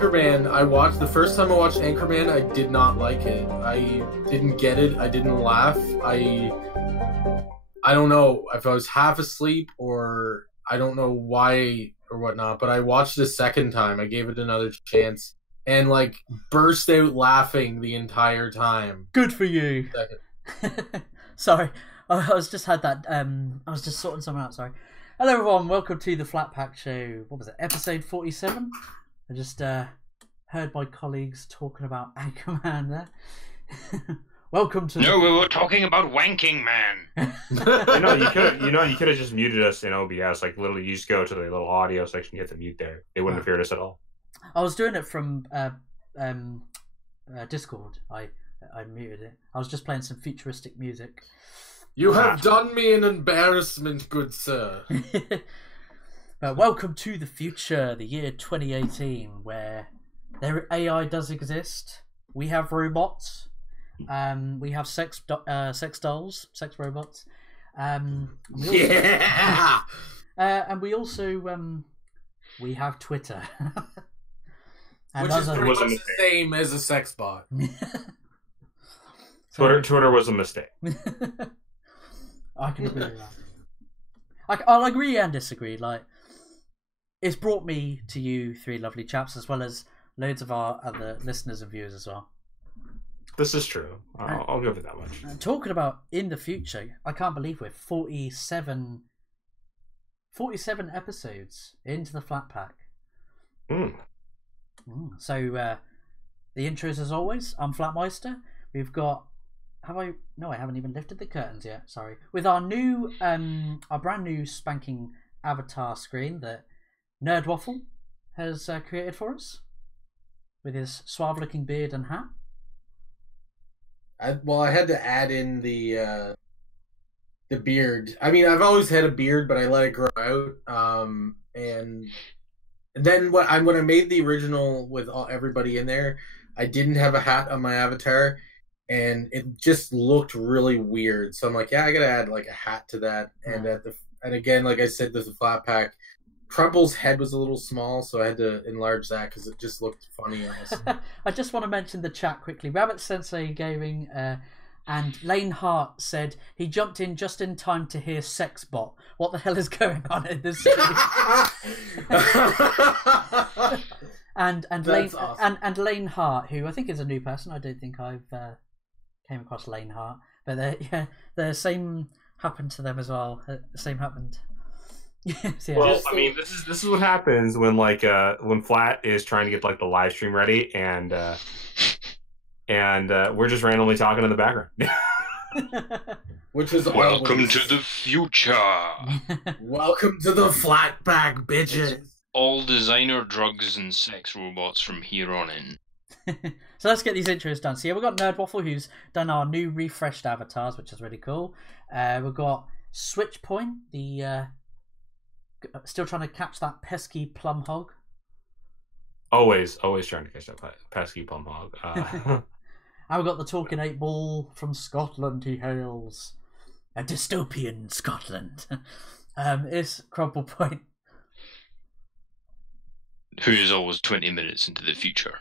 Anchorman, I watched the first time I watched Anchorman. I did not like it. I didn't get it. I didn't laugh. I don't know if I was half asleep or I don't know why or whatnot. But I watched it a second time. I gave it another chance and like burst out laughing the entire time. Good for you. Sorry, I was just had that. I was just sorting something out. Sorry. Hello everyone, welcome to the Flat Pack Show. What was it, episode 47? I just heard my colleagues talking about Anchorman there. Welcome to. No, we were talking about wanking, man. you could have just muted us in OBS. Like literally, you just go to the little audio section, you hit the mute there. They wouldn't have heard us at all. I was doing it from Discord. I muted it. I was just playing some futuristic music. You have done me an embarrassment, good sir. Welcome to the future, the year 2018, where AI does exist. We have robots. We have sex dolls, sex robots. And we also we have Twitter, which is pretty much the same as a sex bot. Twitter was a mistake. I can agree with that. I'll agree and disagree. Like, it's brought me to you three lovely chaps, as well as loads of our other listeners and viewers as well. This is true. I'll give it that much. Talking about in the future, I can't believe we're 47 episodes into the Flat Pack. So, the intros as always. I'm Flatmeister. We've got. I haven't even lifted the curtains yet. Sorry. With our new, our brand new spanking avatar screen that Nerd Waffle has created for us, with his suave-looking beard and hat. I had to add in the beard. I mean, I've always had a beard, but I let it grow out. And then when I made the original with everybody in there, I didn't have a hat on my avatar. And it just looked really weird. So I'm like, yeah, I gotta add like a hat to that. And and again, like I said, there's a flat pack. Crumple's head was a little small, so I had to enlarge that because it just looked funny. I just want to mention the chat quickly. Rabbit Sensei Gaming and Lane Hart said he jumped in just in time to hear Sex Bot. What the hell is going on in this stream? and Lane awesome. and Lane Hart, who I think is a new person. I don't think I've came across Lane Hart, but the same happened to them as well. The same happened. So, yeah. Well, I mean, this is what happens when when Flat is trying to get like the live stream ready, and we're just randomly talking in the background. Which is welcome to the future. Welcome to the Flat Pack, bitches. It's all designer drugs and sex robots from here on in. So let's get these intros done. So yeah, we've got Nerd Waffle, who's done our new refreshed avatars, which is really cool. We've got Switchpoint, the still trying to catch that pesky plum hog. Always trying to catch that pesky plum hog. And we've got the Talking 8-Ball from Scotland. He hails a dystopian Scotland. It's Crumple Point, who is always 20 minutes into the future.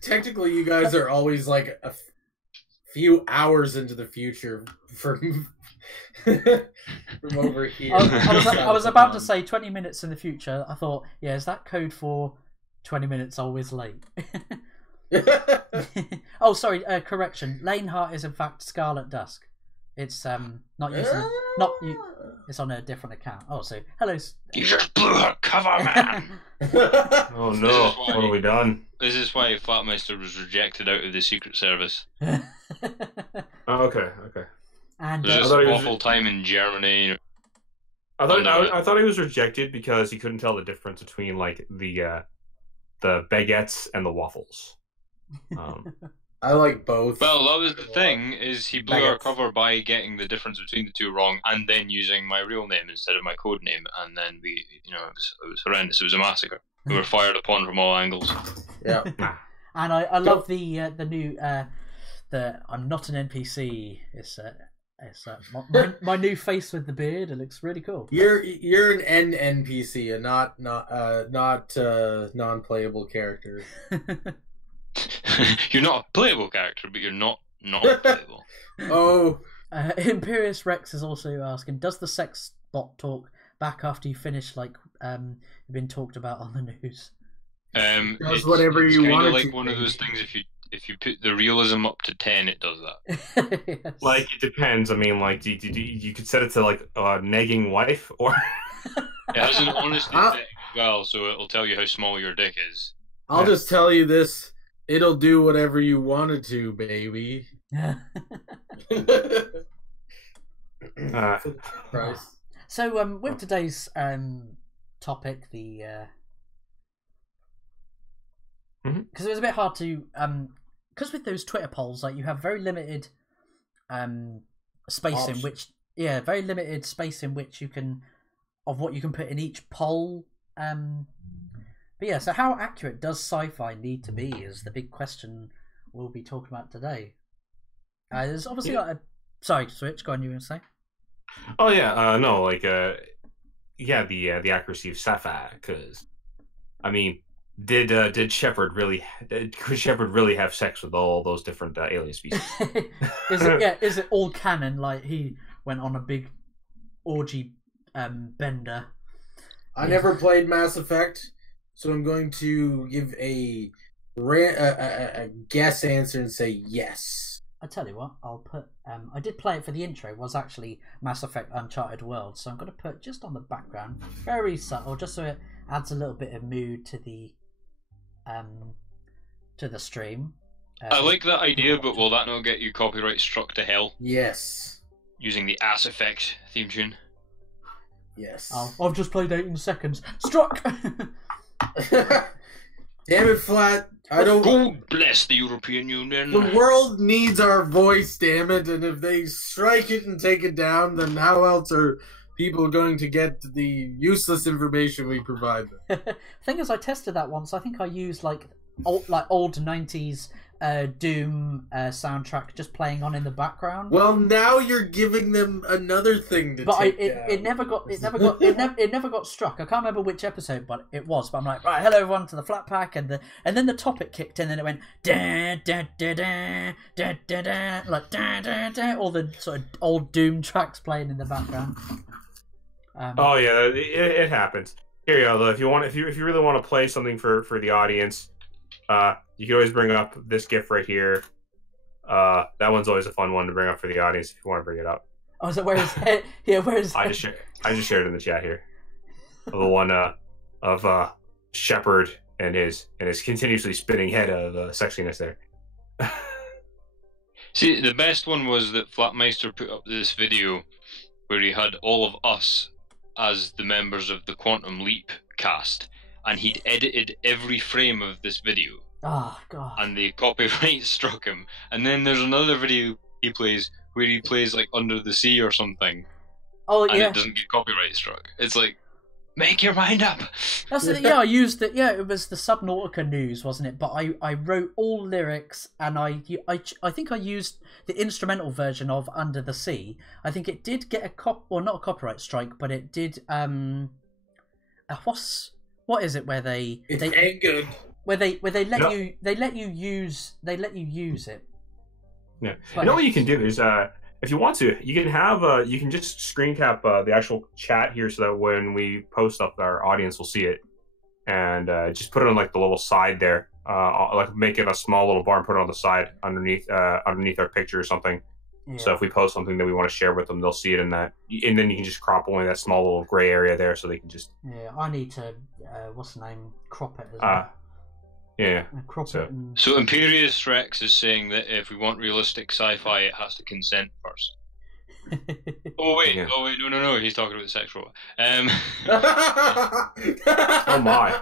Technically, you guys are always like a few hours into the future from over here. I was about to say 20 minutes in the future. I thought, yeah, is that code for 20 minutes always late? Oh, sorry, correction. Lane Hart is in fact Scarlet Dusk. It's not using it's on a different account. Oh, so hello. You just blew her cover, man. Oh no! What have we done? This is why Flatmeister was rejected out of the Secret Service. Oh, okay. And it was just awful time in Germany. I thought he was rejected because he couldn't tell the difference between like the baguettes and the waffles. I like both. Well, that was the thing, is he blew our cover by getting the difference between the two wrong and then using my real name instead of my code name, and then it was horrendous. It was a massacre. We were fired upon from all angles. Yeah. And I love the new I'm not an NPC. It's It's my new face with the beard. It looks really cool. You're an NPC and not non-playable character. You're not a playable character, but you're not playable. Oh. Imperious Rex is also asking, does the sex bot talk back after you finish, like been talked about on the news? Does whatever you want. It's like one of those things. If you put the realism up to 10, it does that. Yes. Like, it depends. I mean, like, you could set it to like a nagging wife, or it has an honesty setting as well, so it'll tell you how small your dick is. I'll just tell you this: it'll do whatever you want it to, baby. So, with today's topic, the because it was a bit hard to because with those Twitter polls, like, you have very limited space in which very limited space in which you can of what you can put in each poll. But yeah, so how accurate does sci-fi need to be is the big question we'll be talking about today. There's obviously like a... Sorry, Switch, go on, you were going to say? Oh yeah, no, like the accuracy of sci-fi, because I mean, did Shepard really have sex with all those different alien species? Is it all canon? Like, he went on a big orgy bender? I never played Mass Effect, so I'm going to give a guess answer and say yes. I tell you what, I'll put. I did play it for the intro. It was actually Mass Effect Uncharted World, so I'm going to put just on the background, very subtle, just so it adds a little bit of mood to the stream. I like that idea, but will that not get you copyright struck to hell? Yes. Using the Ass Effect theme tune. Yes. I've just played 18 seconds. Struck. Damn it, Flat. I don't. God bless the European Union. The world needs our voice, damn it, and if they strike it and take it down, then how else are people going to get the useless information we provide them? Thing is, I tested that once. I think I used like old 90s Doom soundtrack just playing on in the background. Well, now you're giving them another thing to take down. It never got struck. I can't remember which episode, but it was. But I'm like, right, hello everyone to the Flat Pack, and then the topic kicked in, and it went da da da da da da da, like da da da, all the sort of old Doom tracks playing in the background. Oh yeah, it happens. Here you go. Though, if you really want to play something for the audience, you can always bring up this GIF right here. That one's always a fun one to bring up for the audience if you want to bring it up. Oh, so where is it? Yeah, where is it? I just shared it in the chat here. The one of Shepard and his continuously spinning head of sexiness there. See, the best one was that Flatmeister put up this video where he had all of us as the members of the Quantum Leap cast, and he'd edited every frame of this video. Oh god! And the copyright struck him. And then there's another video he plays where he plays like Under the Sea or something. Oh and yeah. It doesn't get copyright struck. It's like, make your mind up. That's it. Yeah, I used it. Yeah, it was the Subnautica news, wasn't it? But I wrote all lyrics, and I think I used the instrumental version of Under the Sea. I think it did get not a copyright strike, but it did. What is it where they ain't good. Where they let you use it. Yeah. You know what you can do is if you want to, you can just screen cap the actual chat here so that when we post stuff, our audience will see it, and just put it on like the little side there, like make it a small little bar and put it on the side underneath our picture or something. Yeah. So if we post something that we want to share with them, they'll see it in that, and then you can just crop only that small little gray area there, so they can just. Yeah, I need to what's the name? Crop it as well. Yeah. So Imperious Rex is saying that if we want realistic sci-fi, it has to consent first. Oh wait, no, he's talking about the sex robot. Oh my.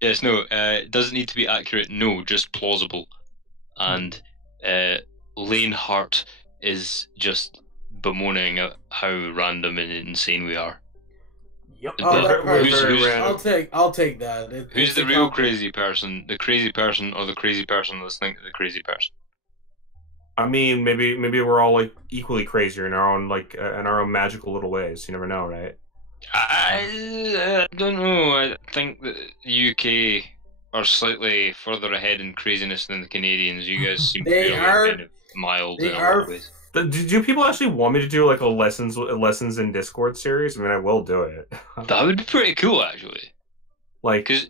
Yes, no, it doesn't need to be accurate, no, just plausible. And Lane Hart is just bemoaning how random and insane we are. Yep. I'll take that. Who's the real crazy person? The crazy person or the crazy person listening to the crazy person? I mean, maybe we're all like equally crazier in our own magical little ways. You never know, right? I don't know. I think that the UK are slightly further ahead in craziness than the Canadians. You guys seem to be kind of mild in a lot of ways. Do people actually want me to do like a lessons in Discord series? I mean, I will do it. That would be pretty cool, actually. Like, because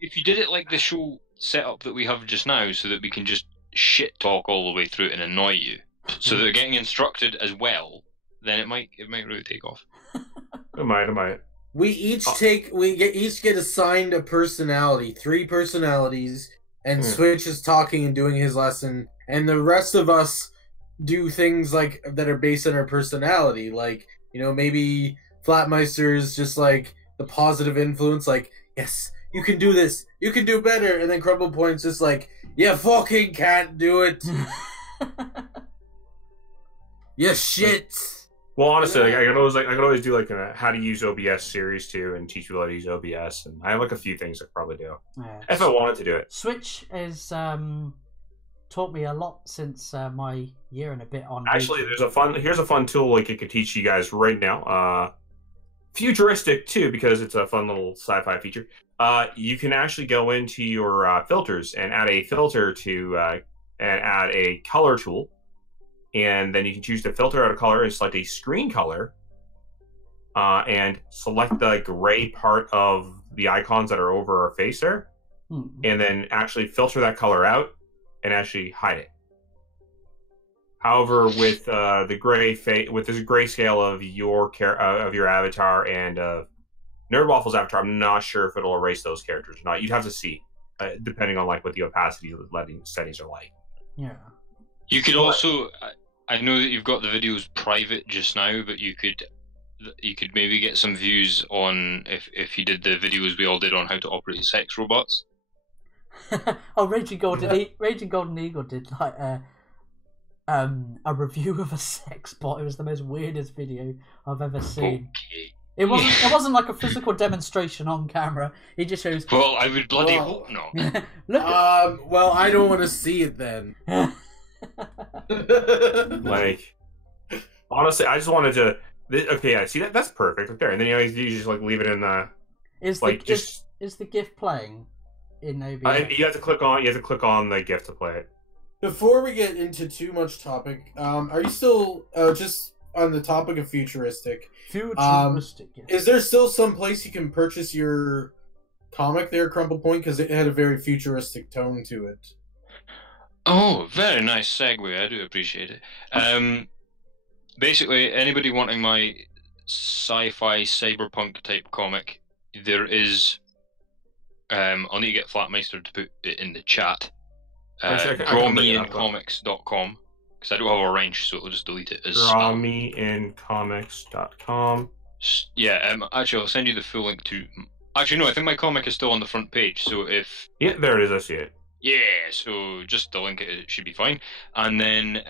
if you did it like the show setup that we have just now, so that we can just shit talk all the way through it and annoy you, so that they're getting instructed as well, then it might really take off. It might. We each get assigned a personality, 3 personalities, and Switch is talking and doing his lesson, and the rest of us do things like that are based on our personality. Like, you know, maybe Flatmeister is just like the positive influence, like, yes, you can do this, you can do better, and then Crumble Point's just like, you fucking can't do it. You shit. Well, honestly, like, I could always do like a how to use OBS series too, and teach people how to use OBS, and I have like a few things I could probably do if I wanted to do it. Switch has taught me a lot since my year and a bit on. Actually, here's a fun tool like it could teach you guys right now. Futuristic too, because it's a fun little sci-fi feature. You can actually go into your filters and add a filter to and add a color tool. And then you can choose to filter out a color and select a screen color and select the gray part of the icons that are over our face there. And then actually filter that color out and actually hide it. However, with the grayscale of your avatar and Nerdwaffle's avatar, I'm not sure if it'll erase those characters or not. You'd have to see, depending on like what the opacity settings are like. Yeah. You could also, I know that you've got the videos private just now, but you could maybe get some views on if you did the videos we all did on how to operate sex robots. Oh, Raging Golden Eagle did like a review of a sex bot. It was the most weirdest video I've ever seen. Okay. It wasn't like a physical demonstration on camera. He just shows. Well, I would bloody hope not. Look. Well, I don't want to see it then. Like, honestly, I just wanted to. Okay, yeah, see that's perfect right there. And then you just like leave it in the. Is the GIF playing in OBS? You have to click on the GIF to play it. Before we get into too much topic, are you still just on the topic of futuristic? Futuristic. Yes. Is there still some place you can purchase your comic there, Crumble Point? Because it had a very futuristic tone to it. Oh, very nice segue. I do appreciate it. Basically, anybody wanting my sci-fi cyberpunk type comic, there is. I'll need to get Flatmeister to put it in the chat. Drawmeincomics.com, because I don't have a wrench, so it'll just delete it as Drawmeincomics.com. Yeah, actually, I'll send you the full link to. Actually, no, I think my comic is still on the front page, so if. Yeah, there it is. I see it. Yeah, so just the link, it should be fine. And then,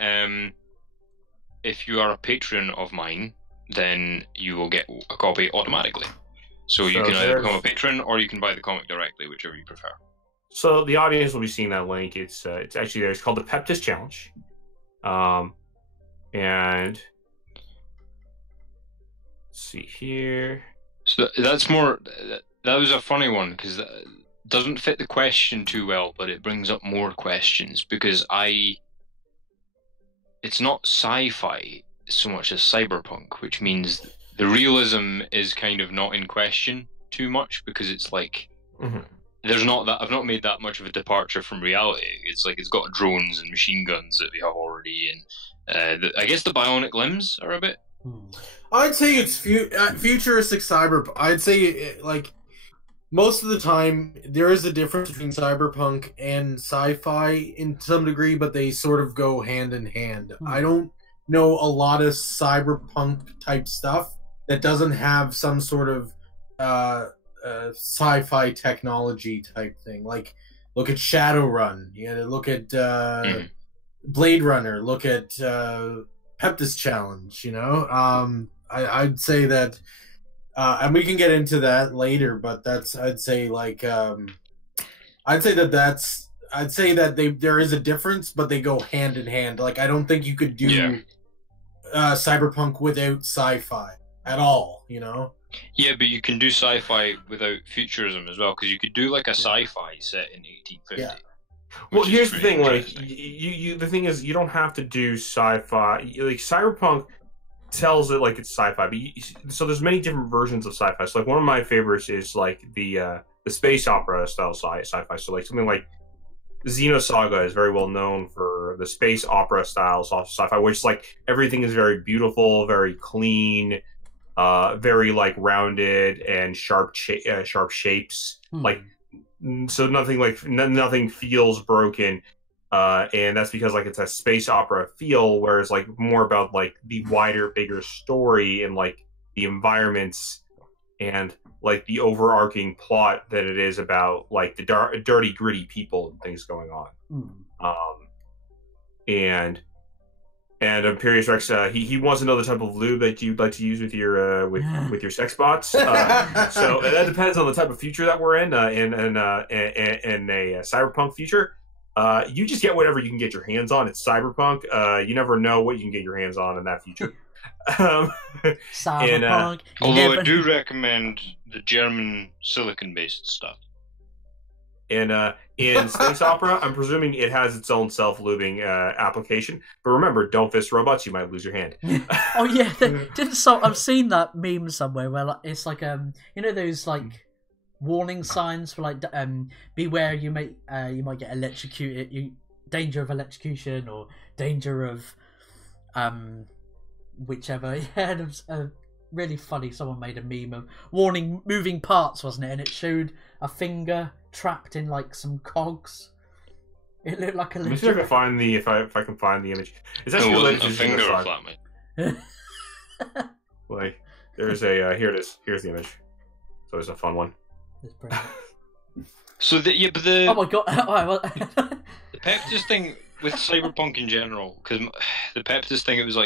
if you are a patron of mine, then you will get a copy automatically. So you can either become a patron or you can buy the comic directly, whichever you prefer. So the audience will be seeing that link. It's actually there. It's called the Peptis Challenge, and let's see here. So that's more. That was a funny one because that doesn't fit the question too well, but it brings up more questions because it's not sci-fi so much as cyberpunk, which means the realism is kind of not in question too much because it's like. Mm-hmm. There's not that I've not made that much of a departure from reality. It's like it's got drones and machine guns that we have already, and I guess the bionic limbs are a bit. I'd say it's futuristic cyberpunk. I'd say like most of the time there is a difference between cyberpunk and sci-fi in some degree, but they sort of go hand in hand. I don't know a lot of cyberpunk type stuff that doesn't have some sort of sci-fi technology type thing. Like, look at Shadowrun. You know, look at Blade Runner. Look at Peptis Challenge. You know, I'd say that, and we can get into that later. But I'd say that's I'd say that there is a difference, but they go hand in hand. Like, I don't think you could do cyberpunk without sci-fi at all. You know? Yeah, but you can do sci-fi without futurism as well, because you could do like a sci-fi set in 1850. Yeah. Well, here's the thing. Like, the thing is, you don't have to do sci-fi. Like, cyberpunk tells it like it's sci-fi, but so there's many different versions of sci-fi. So, like, one of my favorites is like the space opera style sci-fi. So, like, something like Xenosaga is very well known for the space opera style sci-fi, which, like, everything is very beautiful, very clean, very, like, rounded and sharp shapes. Like, so nothing feels broken. And that's because, like, it's a space opera feel, whereas, like, more about, like, the wider, bigger story and, like, the environments and, like, the overarching plot that it is about, like, the dirty, gritty people and things going on. And Imperious Rex, he wants to know the type of lube that you'd like to use with your with your sex bots. So that depends on the type of future that we're in a cyberpunk future. You just get whatever you can get your hands on. It's cyberpunk. You never know what you can get your hands on in that future. Cyberpunk. Although I do recommend the German silicon-based stuff. And in space opera, I'm presuming it has its own self-lubing application. But remember, don't fist robots; you might lose your hand. Oh yeah, I've seen that meme somewhere where, like, it's like you know those, like, warning signs for, like, beware, you might get electrocuted, danger of electrocution or danger of whichever. Yeah, it was really funny. Someone made a meme of warning moving parts, wasn't it? And it showed a finger trapped in, like, some cogs. It looked like a legit... Let me see if I can find the if I can find the image. It's actually related to finger or flat, mate. Like, there's a here it is. Here's the image. So it's a fun one. It's brilliant. So oh my god! The Peptis thing with cyberpunk in general, because the Peptis thing, it was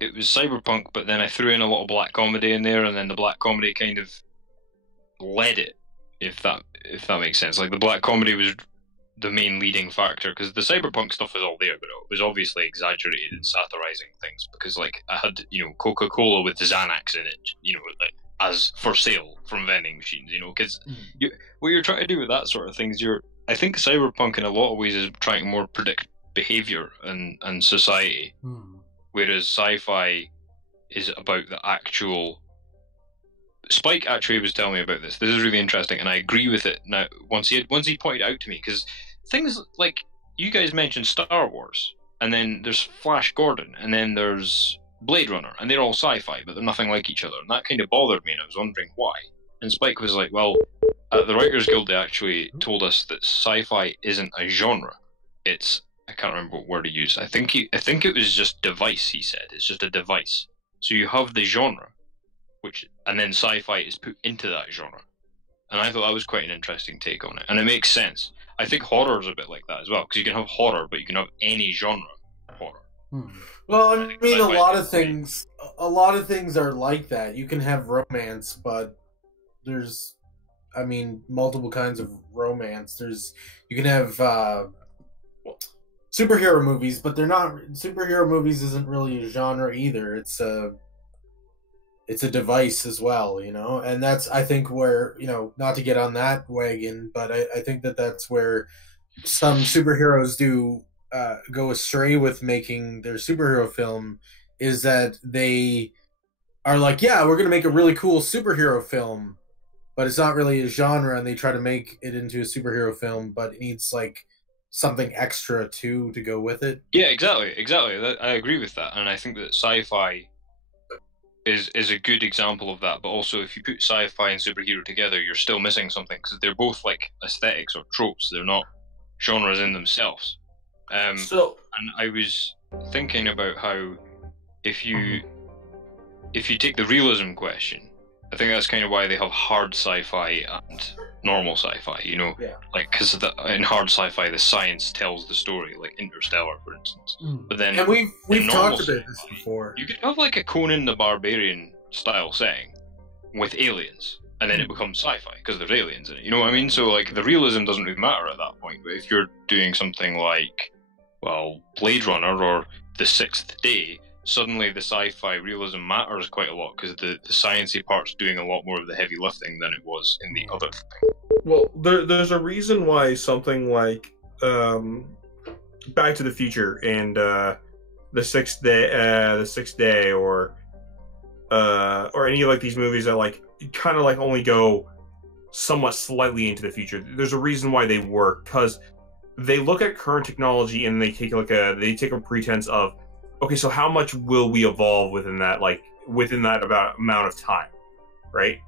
cyberpunk, but then I threw in a lot of black comedy in there, and then the black comedy kind of led it, if that makes sense. Like, the black comedy was the main leading factor, because the cyberpunk stuff is all there, but it was obviously exaggerated and satirizing things, because, like, I had, Coca-Cola with Xanax in it, like, as for sale from vending machines, because what you're trying to do with that sort of things, I think cyberpunk in a lot of ways is trying to more predict behavior and society, whereas sci-fi is about the actual... Spike actually was telling me about this. This is really interesting, and I agree with it now. Once he pointed out to me, because things like, you guys mentioned Star Wars, and then there's Flash Gordon, and then there's Blade Runner, and they're all sci-fi, but they're nothing like each other, and that kind of bothered me, and I was wondering why. And Spike was like, well, at the Writers Guild they actually told us that sci-fi isn't a genre. It's, I can't remember what word he used. I think it was just device, he said. It's just a device. So you have the genre, and then sci-fi is put into that genre. And I thought that was quite an interesting take on it. And it makes sense. I think horror is a bit like that as well, because you can have horror, but you can have any genre of horror. Well, I mean, a lot of things are like that. You can have romance, but there's, I mean, multiple kinds of romance. You can have superhero movies, but they're not. Superhero movies isn't really a genre either. It's a device as well, and that's, I think, where, not to get on that wagon, but I think that's where some superheroes do go astray with making their superhero film, is that they are like, yeah, we're going to make a really cool superhero film, but it's not really a genre, and they try to make it into a superhero film, but it needs, like, something extra to go with it. Yeah, exactly. I agree with that, and I think that sci-fi is a good example of that. But also, if you put sci-fi and superhero together, you're still missing something, because they're both, like, aesthetics or tropes. They're not genres in themselves. And I was thinking about how if you take the realism question, I think that's kind of why they have hard sci-fi and normal sci-fi, Yeah. like, because in hard sci-fi the science tells the story, like Interstellar, for instance. But then, and we've talked about this before. You could have, like, a Conan the Barbarian style setting with aliens, and then it becomes sci-fi because there's aliens in it. You know what I mean? So like the realism doesn't really matter at that point. But if you're doing something like, well, Blade Runner or The Sixth Day, suddenly the sci-fi realism matters quite a lot because the sciencey part's doing a lot more of the heavy lifting than it was in the other thing. Well, there's a reason why something like Back to the Future and the Sixth Day, or any of like these movies that like kind of like only go somewhat slightly into the future. There's a reason why they work, because they look at current technology and they take a pretense of, okay, so how much will we evolve within that about amount of time, right?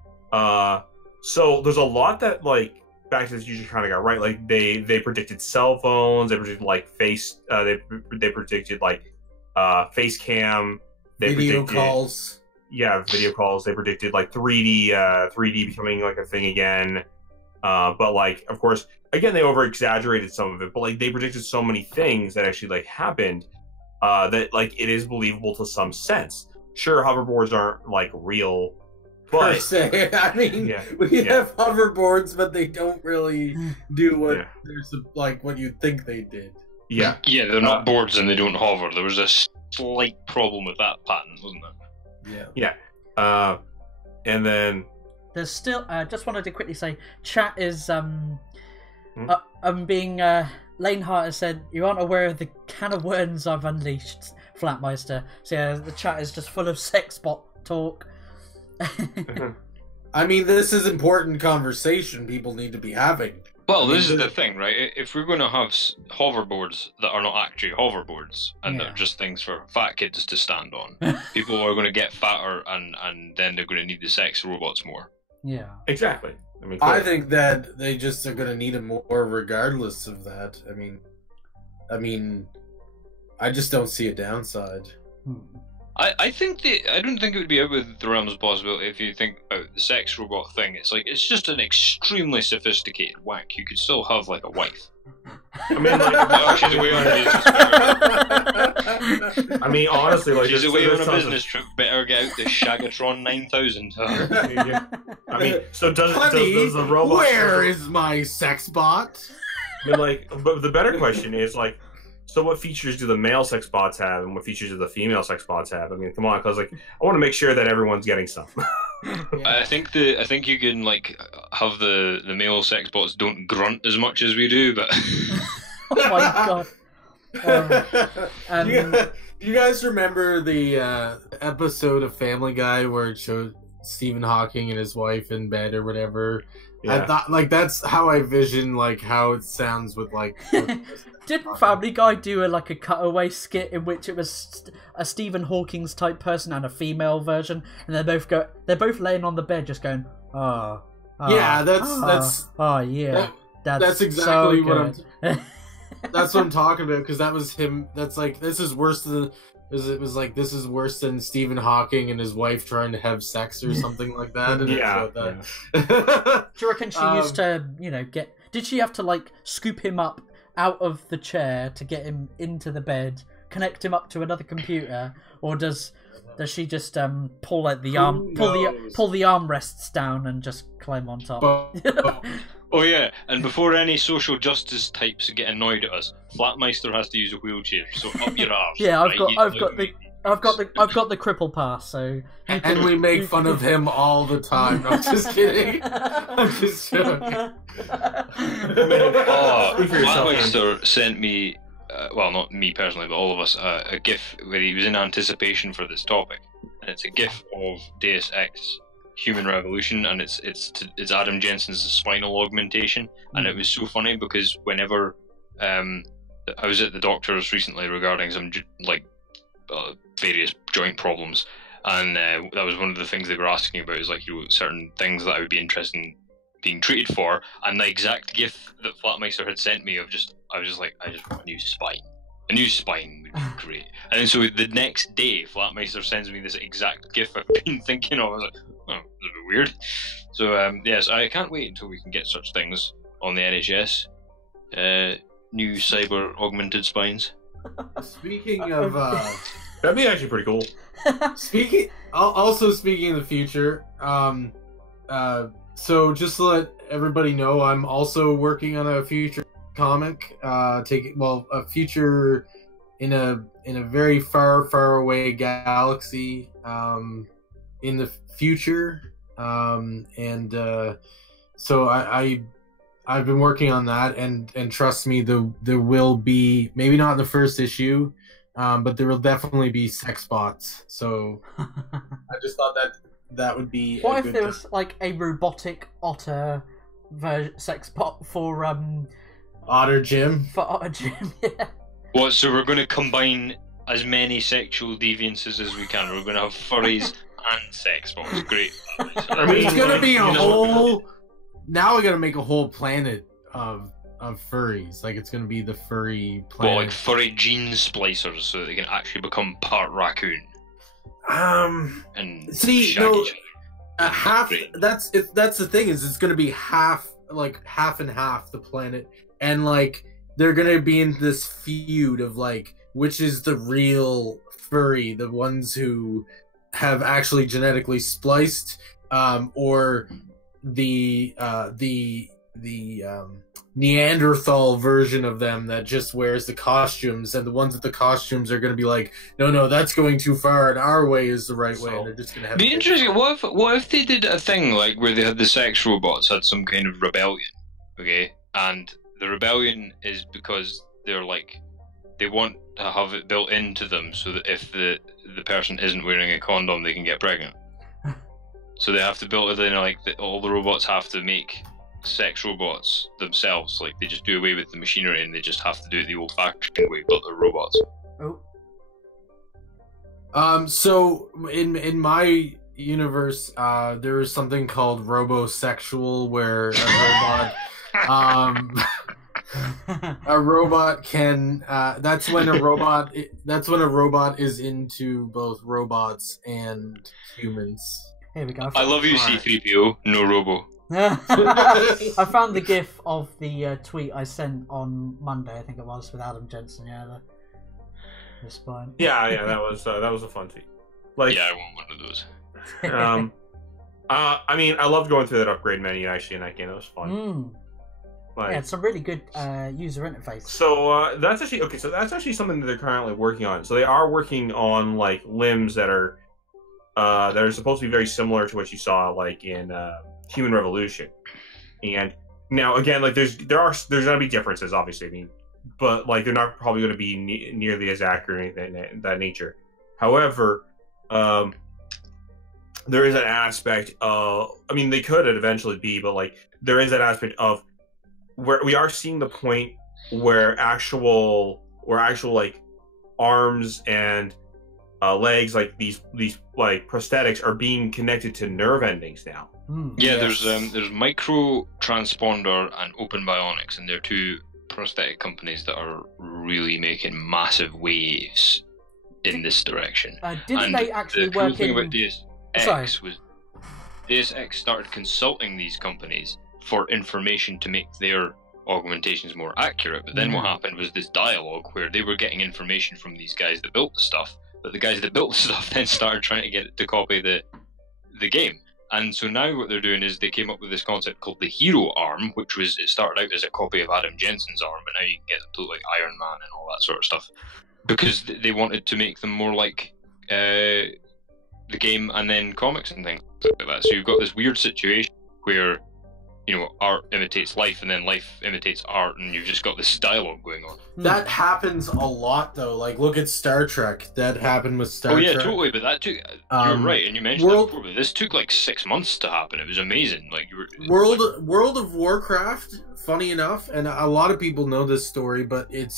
So there's a lot that like Back to the Future kind of got right. Like they predicted cell phones, they predicted like they predicted like face cam, video calls. Yeah, video calls. They predicted like 3D becoming like a thing again. But like, of course, again, they over exaggerated some of it. But like, they predicted so many things that actually like happened that like it is believable to some sense. Sure, hoverboards aren't like real, but I mean, we have hoverboards, but they don't really do what like what you think they did. Yeah, yeah, they're not boards and they don't hover. There was a slight problem with that patent, wasn't there? Yeah. And then there's still. Just wanted to quickly say, chat is being Lanehart has said you aren't aware of the can of worms I've unleashed, Flatmeister. So yeah, the chat is just full of sex bot talk. I mean, this is important conversation people need to be having. Well, this is the thing, right? If we're going to have hoverboards that are not actually hoverboards and they're just things for fat kids to stand on, people are going to get fatter and then they're going to need the sex robots more. Yeah, exactly. I think that they just are going to need it more regardless of that. I mean, I just don't see a downside. I don't think it would be out of the realms of possibility if you think about the sex robot thing. It's like, it's just an extremely sophisticated wank. You could still have like a wife. I mean, like, she's away on a business trip. I mean, honestly, like, she's away on a business trip. Better get out the Shagatron 9000. I mean, so does the robot? Where is my sex bot? But the better question is like, so what features do the male sex bots have, and what features do the female sex bots have? I mean, come on, because like I want to make sure that everyone's getting some. I think you can like have the male sex bots don't grunt as much as we do, but oh my god! Do you guys remember the episode of Family Guy where it showed Stephen Hawking and his wife in bed or whatever? Yeah. I thought like that's how I vision like how it sounds with like. Didn't Family Guy do a cutaway skit in which it was a Stephen Hawking's type person and a female version, and they're both laying on the bed just going, yeah, that's exactly so what that's what I'm talking about, because that was him. That's like, this is worse than this is worse than Stephen Hawking and his wife trying to have sex or something like that. And Do you reckon she used to did she have to like scoop him up out of the chair to get him into the bed, connect him up to another computer, or does she just pull the armrests down and just climb on top? Oh yeah, and before any social justice types get annoyed at us, Flatmeister has to use a wheelchair, so up your arse. Yeah, I've got the cripple pass, so and we make fun of him all the time. I'm just kidding. I'm just joking. Flatmeister sent me, well, not me personally, but all of us, a GIF where he was in anticipation for this topic, and it's a GIF of Deus Ex: Human Revolution, and it's Adam Jensen's spinal augmentation, and it was so funny because whenever I was at the doctor's recently regarding some various joint problems, and that was one of the things they were asking about, is like certain things that I would be interested in being treated for, and the exact GIF that Flatmeister had sent me I was just like, I just want a new spine. A new spine would be great. And then so the next day, Flatmeister sends me this exact GIF I've been thinking of. I was like, oh, that's a bit weird. So yes, I can't wait until we can get such things on the NHS. New cyber augmented spines. Speaking of that'd be actually pretty cool. Speaking of the future, So just to let everybody know, I'm also working on a future comic. A future in a very far away galaxy. In the future, so I've been working on that, and trust me, there will be, maybe not in the first issue, but there will definitely be sex bots. So I just thought that would be. What if there was like a robotic otter sex bot for Otter Jim? For Otter Jim, yeah. What? So we're going to combine as many sexual deviances as we can. We're going to have furries and sex bots. Great. I mean, it's going to be a whole. Now we got to make a whole planet of furries. Like, it's going to be the furry planet. Well, like furry gene splicers, so that they can actually become part raccoon. And see, no, half. That's the thing, is it's going to be half and half the planet, and like they're going to be in this feud of like which is the real furry, the ones who have actually genetically spliced, or the Neanderthal version of them that just wears the costumes, and the ones with the costumes are going to be like, no, that's going too far, and our way is the right way, and they're just going to have. Be interesting. What if they did a thing like where they had the sex robots had some kind of rebellion, okay, and the rebellion is because they're like they want to have it built into them so that if the person isn't wearing a condom, they can get pregnant. So they have to build it in, like all the robots have to make sex robots themselves. Like they just do away with the machinery and they just have to do it the old-fashioned way, but they're robots. Oh. So in my universe, there is something called robosexual, where a robot can. That's when a robot is into both robots and humans. Here we go. I love you, C-3PO. No robo. I found the GIF of the tweet I sent on Monday. I think it was with Adam Jensen. Yeah, the spine. Yeah, that was a fun tweet. Like, yeah, I want one of those. I mean, I loved going through that upgrade menu actually in that game. It was fun. Like, yeah, it's a really good user interface. So that's actually okay. So that's actually something that they're currently working on. So they are working on like limbs that are supposed to be very similar to what you saw like in Human Revolution. And now again, like there's gonna be differences, obviously. I mean, but like they're not probably going to be nearly as accurate in that nature. However, there is an aspect of, I mean, they could eventually be, but like there is an aspect of where we are seeing the point where actual like arms and legs, like these like prosthetics, are being connected to nerve endings now. Yeah, yes. There's Micro Transponder and Open Bionics, and they're two prosthetic companies that are really making massive waves in this direction. Didn't they actually the work cool thing in... about Deus Ex was Deus Ex started consulting these companies for information to make their augmentations more accurate, but then what happened was this dialogue where they were getting information from these guys that built the stuff, but the guys that built the stuff then started trying to get it to copy the game. And so now what they're doing is they came up with this concept called the Hero Arm, which was, it started out as a copy of Adam Jensen's arm, but now you can get them to look like Iron Man and all that sort of stuff, because they wanted to make them more like the game and then comics and things like that. So you've got this weird situation where, you know, art imitates life and then life imitates art, and you've just got this dialogue going on. That happens a lot, though. Like, look at Star Trek. That happened with Star Trek. Oh, yeah, totally, but that took... you're right, and you mentioned that before, but this took, like, 6 months to happen. It was amazing. Like, World of Warcraft, funny enough, and a lot of people know this story, but it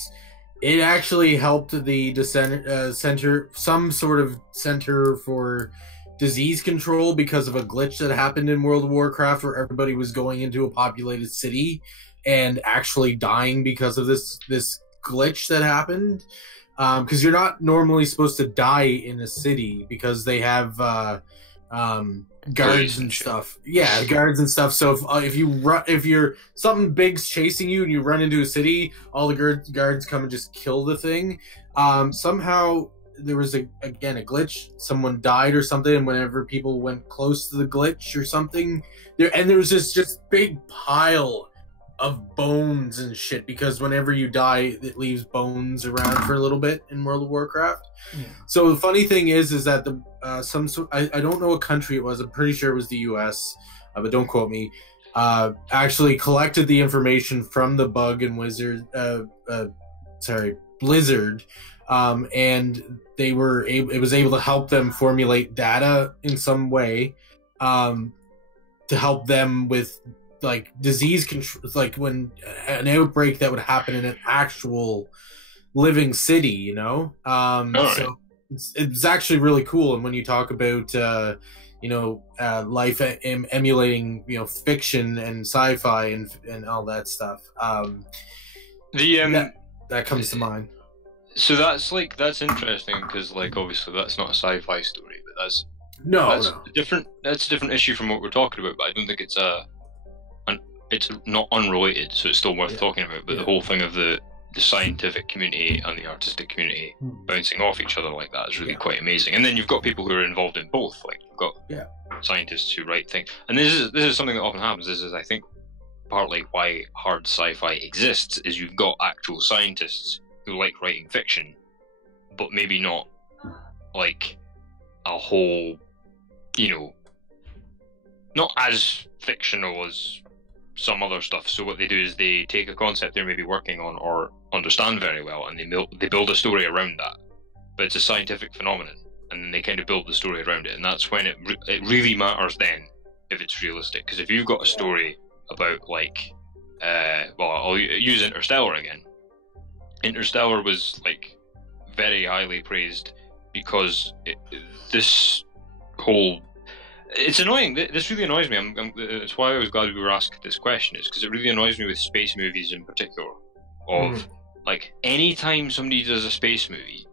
actually helped the center, some sort of center for disease control, because of a glitch that happened in World of Warcraft where everybody was going into a populated city and actually dying because of this glitch that happened. Because you're not normally supposed to die in a city because they have guards and stuff. Yeah, guards and stuff. So if you're something big's chasing you and you run into a city, all the guards come and just kill the thing. Somehow there was again a glitch. Someone died or something, and whenever people went close to the glitch or something, there was this just big pile of bones and shit, because whenever you die, it leaves bones around for a little bit in World of Warcraft. Yeah. So the funny thing is that the I don't know what country it was. I'm pretty sure it was the U.S., but don't quote me. Actually collected the information from the bug and Blizzard, and it was able to help them formulate data in some way, to help them with like disease control, like when an outbreak that would happen in an actual living city, you know. So it's actually really cool. And when you talk about life emulating, fiction and sci-fi and all that stuff, that comes to mind. So that's interesting, because like obviously that's not a sci-fi story, but that's different. That's a different issue from what we're talking about. But I don't think it's not unrelated, so it's still worth talking about. But the whole thing of the scientific community and the artistic community bouncing off each other like that is really quite amazing. And then you've got people who are involved in both. Like you've got scientists who write things, and this is something that often happens. This is, I think, partly why hard sci-fi exists. Is you've got actual scientists who like writing fiction, but maybe not like a whole, not as fictional as some other stuff. So what they do is they take a concept they're maybe working on or understand very well, and they build a story around that. But it's a scientific phenomenon, and then they kind of build the story around it, and that's when it really matters then if it's realistic. Because if you've got a story about like, I'll use Interstellar again. Interstellar was like very highly praised because this whole. It's annoying. This really annoys me. It's why I was glad we were asked this question. Is because it really annoys me with space movies in particular. Like anytime somebody does a space movie,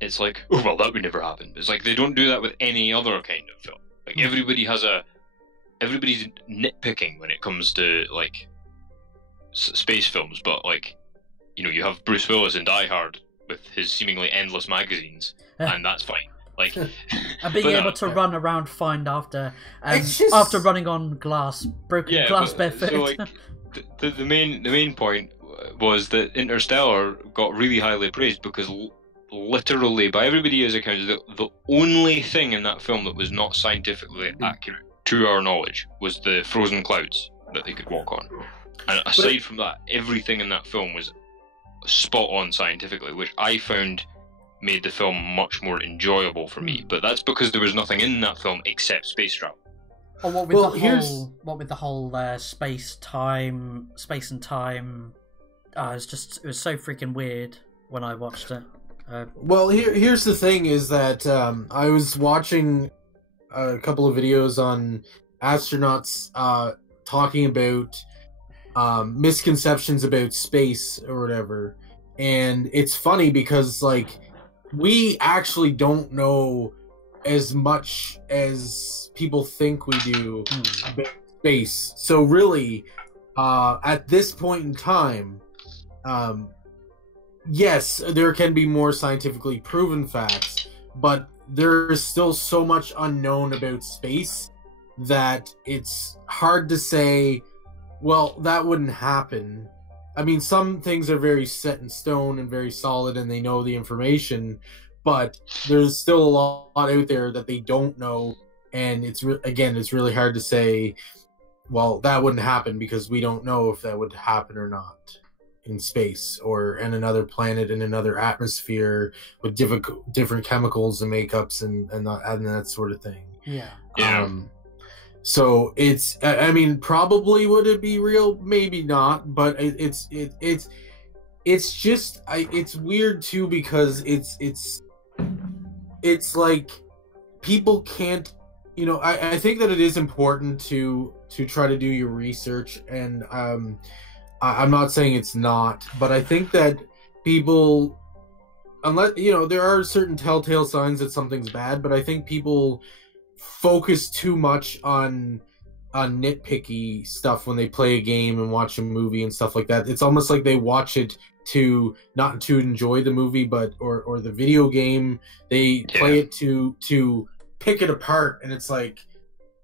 it's like, oh well, that would never happen. It's like they don't do that with any other kind of film. Like everybody's nitpicking when it comes to like space films, but like, you have Bruce Willis in Die Hard with his seemingly endless magazines, and that's fine. Like, and being able to run around find after running on broken glass barefoot. So like, the main point was that Interstellar got really highly praised because literally, by everybody's accounts, the only thing in that film that was not scientifically accurate, to our knowledge, was the frozen clouds that they could walk on. And aside from that, everything in that film was spot on scientifically, which I found made the film much more enjoyable for me. But that's because there was nothing in that film except space travel. Or what with the whole space and time. It was so freaking weird when I watched it. Here's the thing: is that I was watching a couple of videos on astronauts talking about misconceptions about space or whatever, and it's funny because like we actually don't know as much as people think we do about space. So really, at this point in time, yes, there can be more scientifically proven facts, but there is still so much unknown about space that it's hard to say, well, that wouldn't happen. I mean, some things are very set in stone and very solid, and they know the information, but there's still a lot out there that they don't know, and it's really hard to say, well, that wouldn't happen because we don't know if that would happen or not in space or in another planet, in another atmosphere with different chemicals and makeups and that sort of thing. Yeah. So it's, I mean, probably would it be real? Maybe not, but it's just, it's weird too, because it's like people can't, I think that it is important to try to do your research, and I'm not saying it's not, but I think that people, unless, there are certain telltale signs that something's bad, but I think people focus too much on nitpicky stuff when they play a game and watch a movie and stuff like that. It's almost like they watch it to not to enjoy the movie, but or the video game. They play it to pick it apart, and it's like,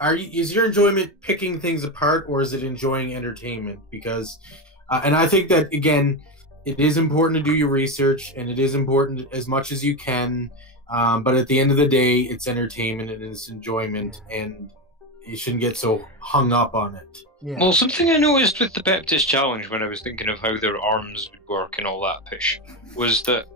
is your enjoyment picking things apart, or is it enjoying entertainment? Because, and I think that again, it is important to do your research, and it is important as much as you can. But at the end of the day, it's entertainment and it's enjoyment, and you shouldn't get so hung up on it. Yeah. Well, something I noticed with the Baptist Challenge when I was thinking of how their arms would work and all that pish was that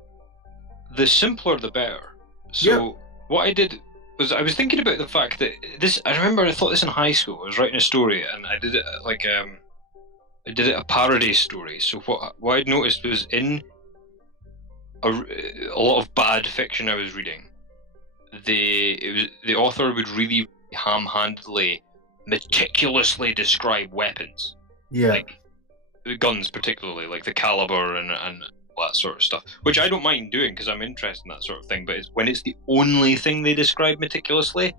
the simpler the better. So what I did was I was thinking about the fact that this. I remember I thought this in high school. I was writing a story and I did it like I did it a parody story. So what I'd noticed was in a lot of bad fiction I was reading, the author would really ham-handedly, meticulously describe weapons. Yeah. Like guns particularly, like the caliber and all that sort of stuff, which I don't mind doing because I'm interested in that sort of thing, but when it's the only thing they describe meticulously,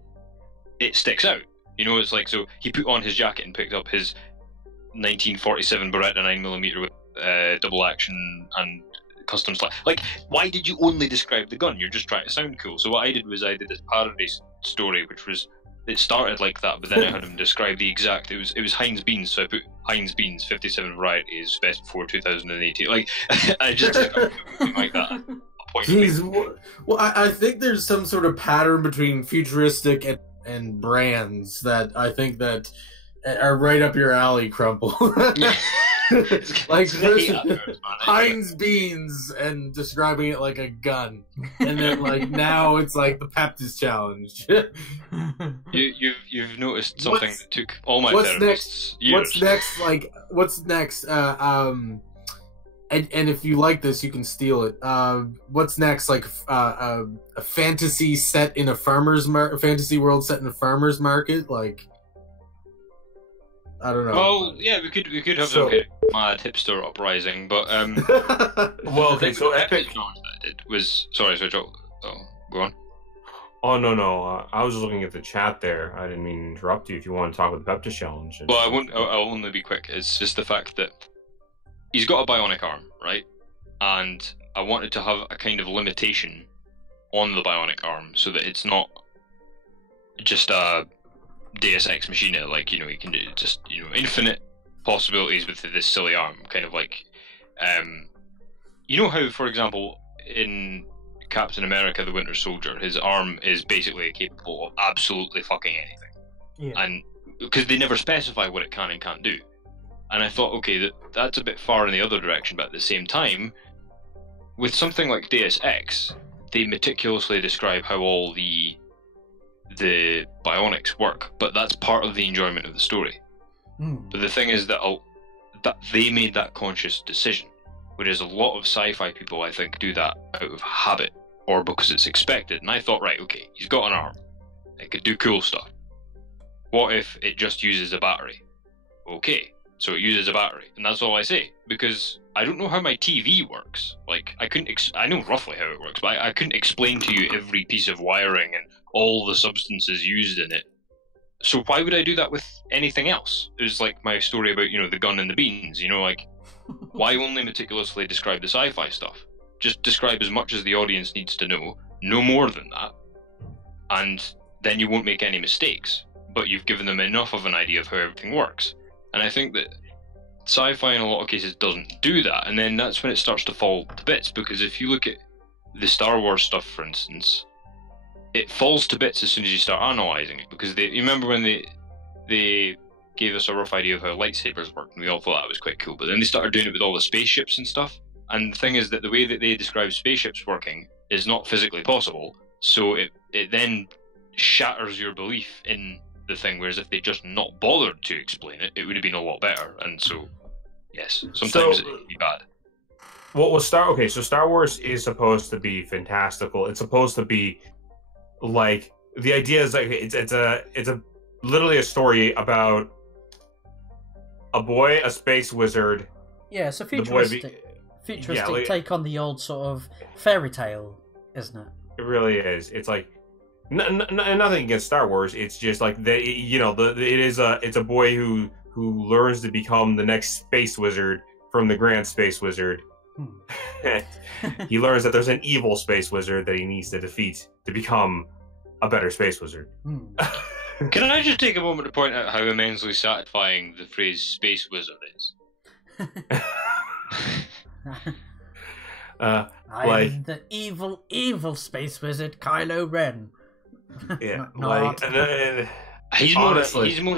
it sticks out. You know, it's like, so he put on his jacket and picked up his 1947 Beretta 9mm with double action and custom slash. Like, why did you only describe the gun? You're just trying to sound cool. So what I did was I did this parody story, which was, it started like that, but then I had him describe the exact. It was Heinz beans, so I put Heinz beans 57 varieties best before 2018. Like I just described something like that. Jeez, well, I think there's some sort of pattern between futuristic and brands that I think that are right up your alley, Crumple. Like Heinz beans and describing it like a gun, and then like now it's like the Baptist Challenge. You've noticed something that took all my therapists years. What's next? Like what's next? And if you like this, you can steal it. What's next? Like a fantasy set in a fantasy world set in a farmer's market, like. I don't know. Well, yeah, we could have some kind of mad hipster uprising, but well, okay. So Epic that I did was sorry. Oh, go on. Oh no! I was just looking at the chat there. I didn't mean to interrupt you. If you want to talk about the Baptist Challenge, well, I won't. I'll only be quick. It's just the fact that he's got a bionic arm, right? And I wanted to have a kind of limitation on the bionic arm so that it's not just a Deus Ex Machina, like, you know, you can do just, you know, infinite possibilities with this silly arm, kind of like, you know how, for example, in Captain America: The Winter Soldier, his arm is basically capable of absolutely fucking anything, and because they never specify what it can and can't do, and I thought, okay, that's a bit far in the other direction, but at the same time, with something like Deus Ex, they meticulously describe how all the bionics work, but that's part of the enjoyment of the story. But the thing is that they made that conscious decision, whereas a lot of sci-fi people, I think, do that out of habit or because it's expected. And I thought, right, okay, he's got an arm, it could do cool stuff. What if it just uses a battery? Okay, so it uses a battery, and that's all I say, because I don't know how my TV works. Like, I know roughly how it works, but I couldn't explain to you every piece of wiring and all the substances used in it. So why would I do that with anything else? It was like my story about, you know, the gun and the beans, you know, like, why only meticulously describe the sci-fi stuff? Just describe as much as the audience needs to know, no more than that, and then you won't make any mistakes, but you've given them enough of an idea of how everything works. And I think that sci-fi in a lot of cases doesn't do that, and then that's when it starts to fall to bits, because if you look at the Star Wars stuff, for instance, it falls to bits as soon as you start analysing it, because you remember when they gave us a rough idea of how lightsabers worked, and we all thought that was quite cool, but then they started doing it with all the spaceships and stuff, and the thing is that the way that they describe spaceships working is not physically possible, so it then shatters your belief in the thing, whereas if they just not bothered to explain it, it would have been a lot better. And so, yes, sometimes it can be bad. Well, Star Wars is supposed to be fantastical. It's supposed to be like, the idea is like it's a literally a story about a boy, a space wizard. Yeah, it's a futuristic take on the old sort of fairy tale, isn't it? It really is. It's like Nothing against Star Wars. It's just like it's a boy who learns to become the next space wizard from the Grand Space Wizard. He learns that there's an evil space wizard that he needs to defeat to become a better space wizard. Can I just take a moment to point out how immensely satisfying the phrase space wizard is? I'm the evil space wizard Kylo Ren. Yeah, he's more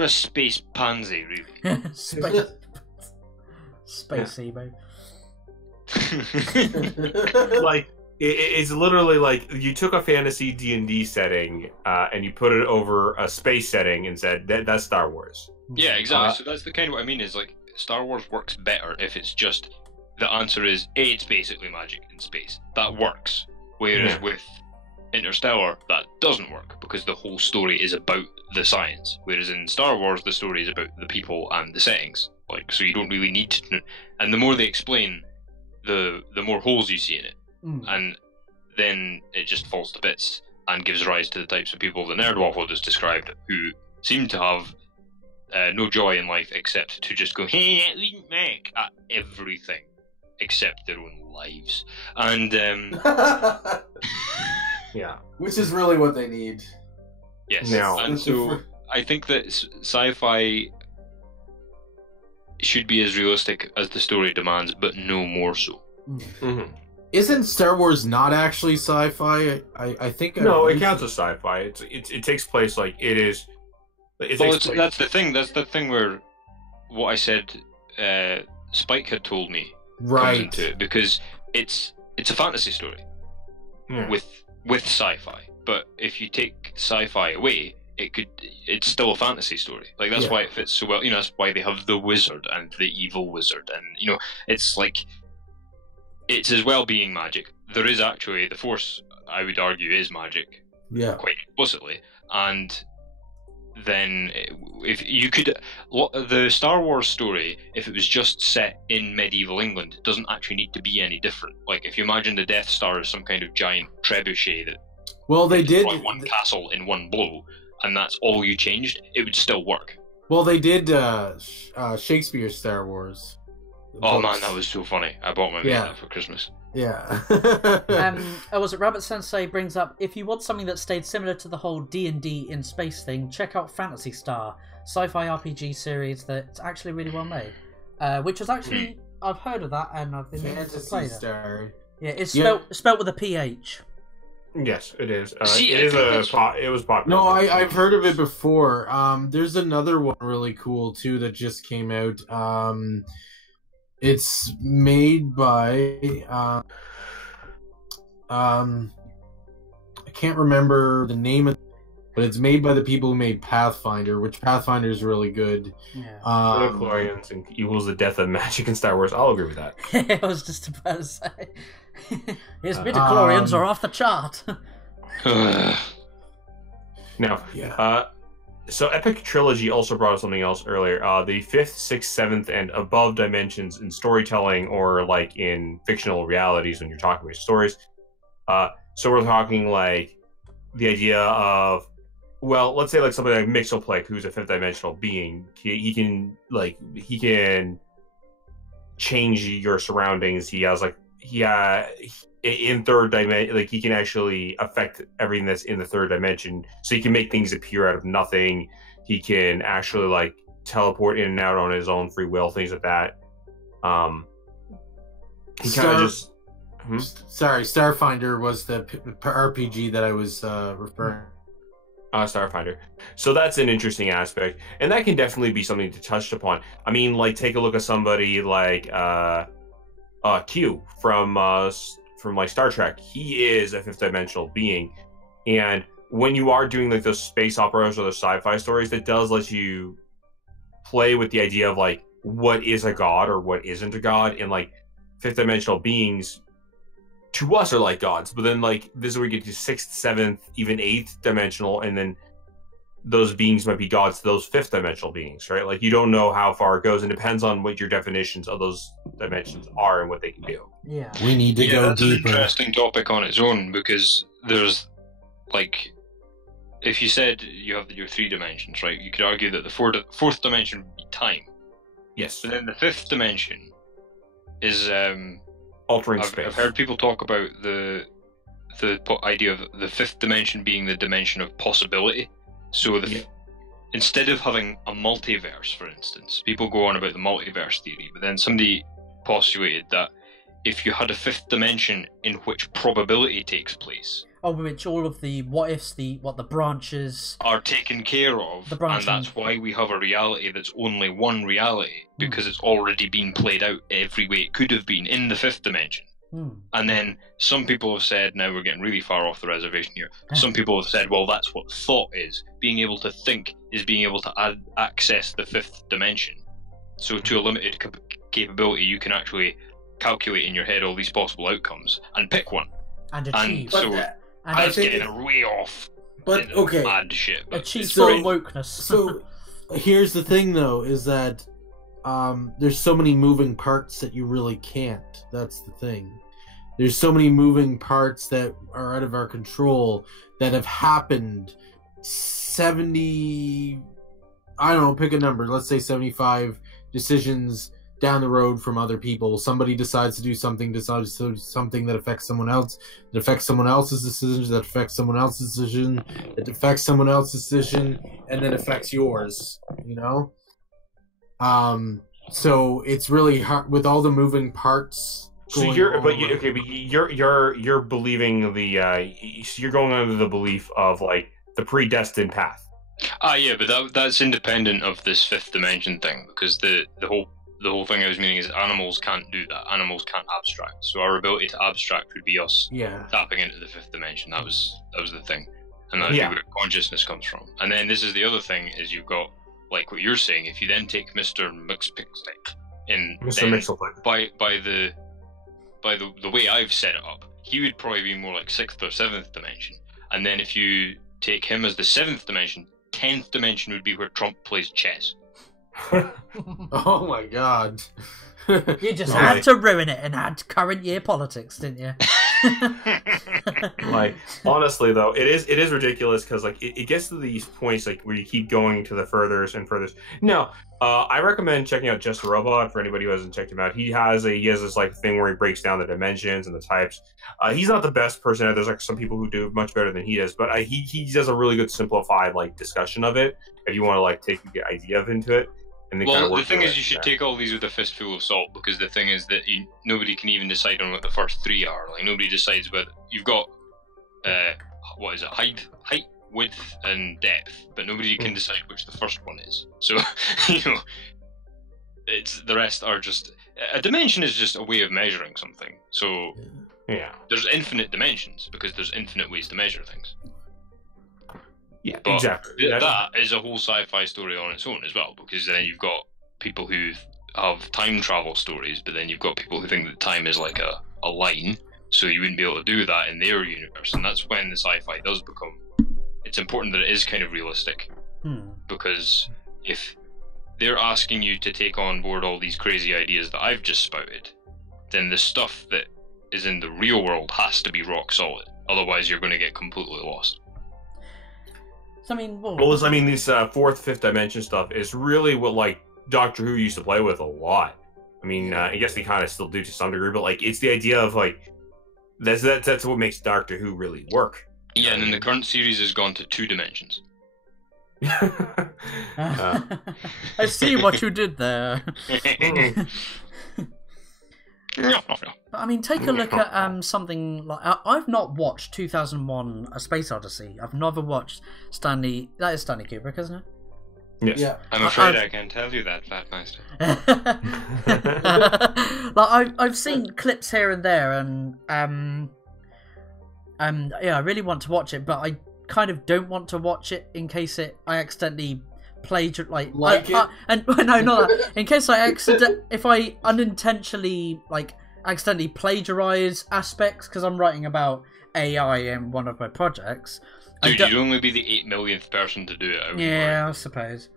a space pansy, really. Space emo. It's literally like you took a fantasy D&D setting and you put it over a space setting and said that's Star Wars. Yeah, exactly. So that's the kind of what I mean is like Star Wars works better if it's just the answer is it's basically magic in space. That works. Whereas with Interstellar, that doesn't work because the whole story is about the science. Whereas in Star Wars, the story is about the people and the settings. Like, so you don't really need to. And the more they explain, the more holes you see in it, and then it just falls to bits and gives rise to the types of people the Nerd Waffle just described, who seem to have no joy in life except to just go, "Hey, it wouldn't make," at everything except their own lives, and yeah, which is really what they need. Yes, now, and so I think that sci-fi should be as realistic as the story demands, but no more so. Mm-hmm. Isn't Star Wars not actually sci-fi? I think no, it counts as sci-fi. It takes place like it is. That's the thing. That's the thing where what I said, Spike had told me right comes into it, because it's a fantasy story with sci-fi. But if you take sci-fi away, it's still a fantasy story. Like that's why it fits so well. That's why they have the wizard and the evil wizard, and it's like it's as well being magic. There is actually the Force, I would argue, is magic. Yeah. Quite explicitly. And then if you could, the Star Wars story, if it was just set in medieval England, doesn't actually need to be any different. Like if you imagine the Death Star as some kind of giant trebuchet that they did one castle in one blow, and that's all you changed, it would still work. Well, they did Shakespeare's Star Wars. Oh man, that was so funny. I bought my mate that for Christmas. Yeah. Was it Rabbit Sensei brings up, if you want something that stayed similar to the whole D&D in space thing, check out Phantasy Star, sci-fi RPG series that's actually really well made. Which was actually, I've heard of that and I've been meaning to play that. Star. Yeah, it's spelled with a PH. Yes, it is. It was popular. No, I've heard of it before. There's another one really cool too that just came out. It's made by I can't remember the name of it, but it's made by the people who made Pathfinder, which Pathfinder is really good. Yeah. Midichlorians and equals the death of magic in Star Wars. I'll agree with that. I was just about to say. His midichlorians are off the chart. Now, so Epic Trilogy also brought up something else earlier. The 5th, 6th, 7th, and above dimensions in storytelling, or like in fictional realities when you're talking about stories. So we're talking like the idea of, well, let's say like somebody like Mixoplek, who's a 5th dimensional being. He can change your surroundings. He has in 3rd dimension, like he can actually affect everything that's in the 3rd dimension. So he can make things appear out of nothing. He can actually like teleport in and out on his own free will, things like that. He kind of just. Sorry, Starfinder was the RPG that I was referring. Starfinder. So that's an interesting aspect, and that can definitely be something to touch upon. I mean, like take a look at somebody like Q from like Star Trek. He is a 5th dimensional being, and when you are doing like those space operas or those sci-fi stories, that does let you play with the idea of like what is a god or what isn't a god, and like 5th dimensional beings to us are like gods, but then like this is where you get to 6th, 7th, even 8th dimensional, and then those beings might be gods to those 5th dimensional beings, right? Like you don't know how far it goes, and it depends on what your definitions of those dimensions are and what they can do. Yeah, we need to go that's deeper. An interesting topic on its own, because there's like if you said you have your 3 dimensions, right? You could argue that the fourth dimension would be time. Yes. But then the 5th dimension is altering space. I've heard people talk about the idea of the 5th dimension being the dimension of possibility. So instead of having a multiverse, for instance, people go on about the multiverse theory, but then somebody postulated that if you had a 5th dimension in which probability takes place, which all of the what ifs, the branches are taken care of, and that's why we have a reality that's only one reality, because it's already been played out every way it could have been in the 5th dimension. And then some people have said, now we're getting really far off the reservation here, some people have said, well, that's what thought is. Being able to think is being able to access the 5th dimension. So to a limited capability, you can actually calculate in your head all these possible outcomes and pick one. And achieve. That's getting way off. But okay, mad shit. But achieve full wokeness. So here's the thing, though, is that there's so many moving parts that you really can't. That's the thing. There's so many moving parts that are out of our control that have happened 70, I don't know, pick a number. Let's say 75 decisions down the road from other people. Somebody decides to do something, decides to do something that affects someone else, that affects someone else's decision, that affects someone else's decision, that affects someone else's decision, and then affects yours, you know? So it's really hard with all the moving parts. So you're believing you're going under the belief of like the predestined path. Yeah, but that's independent of this 5th dimension thing, because the whole thing I was meaning is animals can't do that. Animals can't abstract. So our ability to abstract would be us tapping into the 5th dimension. That was the thing, and that's where consciousness comes from. And then this is the other thing: is you've got, like what you're saying, if you then take Mr. Mixpickstick by the way I've set it up, he would probably be more like 6th or 7th dimension. And then if you take him as the 7th dimension, 10th dimension would be where Trump plays chess. Oh my god. You just had to ruin it and add current year politics, didn't you? Like, honestly though, it is ridiculous, because like it gets to these points like where you keep going to the furthest and furthest. No, I recommend checking out Just a Robot for anybody who hasn't checked him out. He has this like thing where he breaks down the dimensions and the types. He's not the best person. There's like some people who do much better than he does, but he does a really good simplified like discussion of it if you want to like take the idea into it. Well, the thing is, you should take all these with a fistful of salt, because the thing is that nobody can even decide on what the first 3 are. Like, nobody decides whether you've got what is it, height, width, and depth, but nobody can decide which the first one is. So it's the rest are just a dimension is just a way of measuring something. So there's infinite dimensions because there's infinite ways to measure things. Yeah, but exactly. That is a whole sci-fi story on its own as well, because then you've got people who have time travel stories, but then you've got people who think that time is like a line, so you wouldn't be able to do that in their universe, and that's when the sci-fi does become... It's important that it is kind of realistic, because if they're asking you to take on board all these crazy ideas that I've just spouted, then the stuff that is in the real world has to be rock solid, otherwise you're going to get completely lost. I mean, this 4th, 5th dimension stuff is really what like Doctor Who used to play with a lot. I mean, I guess they kind of still do to some degree, but like it's the idea of like that's what makes Doctor Who really work. Yeah, and then the current series has gone to 2 dimensions. I see what you did there. I mean, take a look at something like... I've not watched 2001 A Space Odyssey. I've never watched Stanley... That is Stanley Kubrick, isn't it? Yes. Yeah. I'm afraid I can't tell you that, Fatmeister. Like, I've seen clips here and there, and yeah, I really want to watch it, but I kind of don't want to watch it in case I accidentally plagiarize in case if I unintentionally accidentally plagiarize aspects, because I'm writing about AI in one of my projects. Dude, you'd only be the 8 millionth person to do it. I suppose.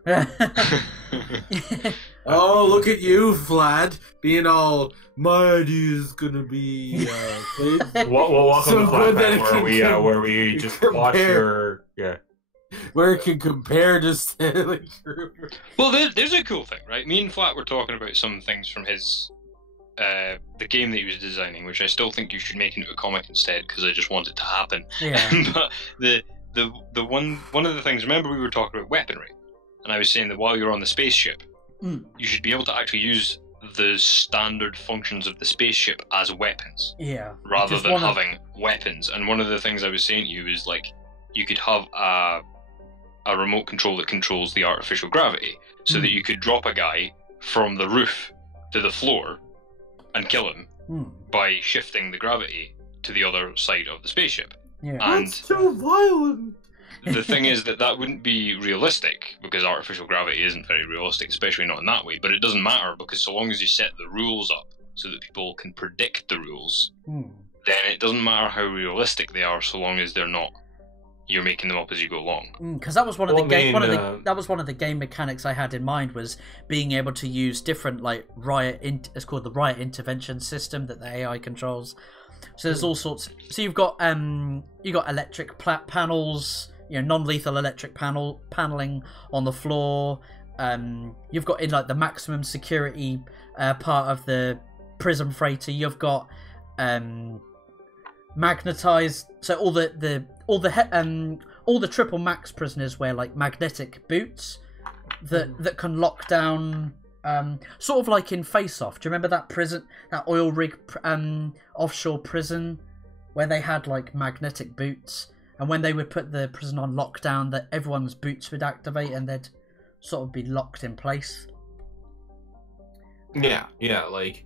Oh, look at you, Vlad, being all, my idea is gonna be welcome to Vlad, where we just watch your where it can compare to Stanley Kruger. Well, there's a cool thing, right? Me and Flat were talking about some things from his the game that he was designing, which I still think you should make into a comic instead, because I just want it to happen. Yeah. But the one of the things, remember we were talking about weaponry, and I was saying that while you're on the spaceship, you should be able to actually use the standard functions of the spaceship as weapons. Yeah. Rather than having weapons. And one of the things I was saying to you is, like, you could have a remote control that controls the artificial gravity, so that you could drop a guy from the roof to the floor and kill him by shifting the gravity to the other side of the spaceship. Yeah. And That's too violent. the thing is that wouldn't be realistic, because artificial gravity isn't very realistic, especially not in that way. But it doesn't matter, because so long as you set the rules up so that people can predict the rules, then it doesn't matter how realistic they are, so long as they're not. You're making them up as you go along. Because that was one of the game. That was one of the game mechanics I had in mind, was being able to use different, like, it's called the riot intervention system that the AI controls. So there's all sorts. So you've got electric panels, non-lethal electric paneling on the floor. You've got, in like the maximum security part of the prison freighter, you've got magnetized. So all the triple max prisoners wear like magnetic boots that can lock down. Sort of like in Face Off. Do you remember that prison, that oil rig offshore prison, where they had like magnetic boots, and when they would put the prison on lockdown, that everyone's boots would activate and they'd sort of be locked in place. Yeah, like,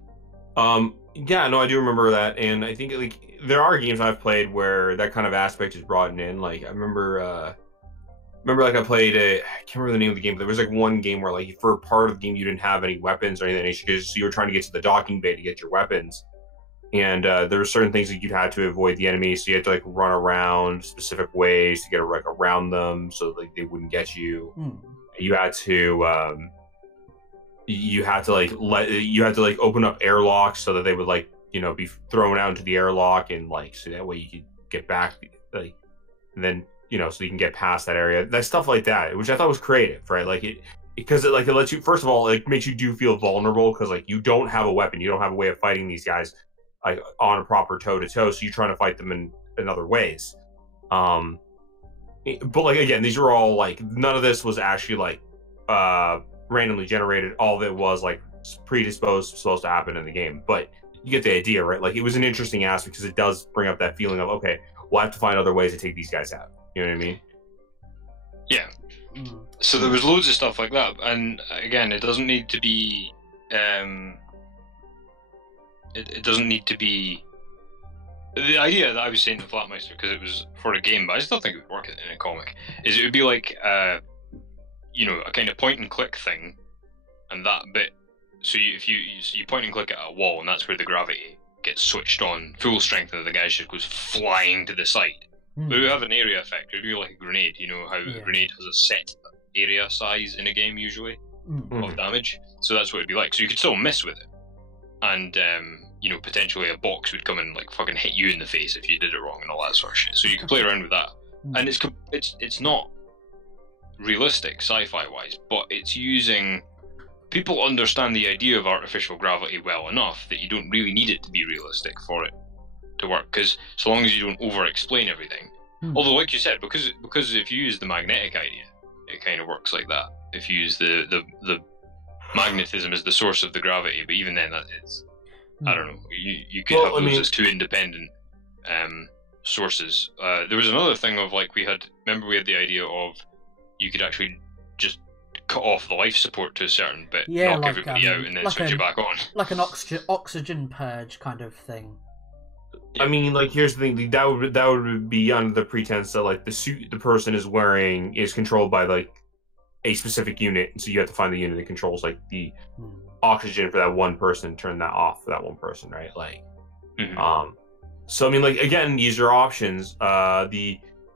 yeah, no, I do remember that, and I think like there are games I've played where that kind of aspect is brought in. Like I remember like I played I can't remember the name of the game, but there was like one game where like for part of the game you didn't have any weapons or anything, so you were trying to get to the docking bay to get your weapons, and there were certain things that you had to avoid the enemy, so you had to like run around specific ways to get like around them so like they wouldn't get you. You had to like open up airlocks so that they would like be thrown out into the airlock, and like so that way you could get back, like, and then so you can get past that area. That stuff like that, which I thought was creative, right? Like it lets you, first of all, it makes you do feel vulnerable, because like you don't have a weapon, you don't have a way of fighting these guys like on a proper toe-to-toe, so you're trying to fight them in other ways. But like again, these are all like, none of this was actually like randomly generated. All of it was like supposed to happen in the game, but you get the idea, right? Like it was an interesting aspect, because it does bring up that feeling of, okay, we'll have to find other ways to take these guys out. You know what I mean? Yeah. So there was loads of stuff like that, and again, it doesn't need to be. It doesn't need to be. The idea that I was saying to Flatmeister, because it was for a game, but I still think it would work in a comic, is it would be like a kind of point and click thing, and that bit. So if you point and click at a wall, and that's where the gravity gets switched on full strength, and the guy just goes flying to the side. But it would have an area effect. It would be like a grenade. You know how a grenade has a set area size in a game usually of damage. So that's what it'd be like. So you could still miss with it, and potentially a box would come and like fucking hit you in the face if you did it wrong and all that sort of shit. So you could play around with that, and it's not realistic sci-fi wise, but it's using. People understand the idea of artificial gravity well enough that you don't really need it to be realistic for it to work, because so long as you don't over-explain everything. Although, like you said, because if you use the magnetic idea, it kind of works like that. If you use the magnetism as the source of the gravity, but even then, it's I don't know. You could have those as two independent sources. There was another thing of like we had the idea of you could actually just cut off the life support to a certain bit, knock like, everybody out, and then switch it back on. Like an oxygen purge kind of thing. I mean, like, here's the thing: that would be under the pretense that like the suit the person is wearing is controlled by like a specific unit, so you have to find the unit that controls like the oxygen for that one person, turn that off for that one person, right? Like, so I mean, like, again, these are options.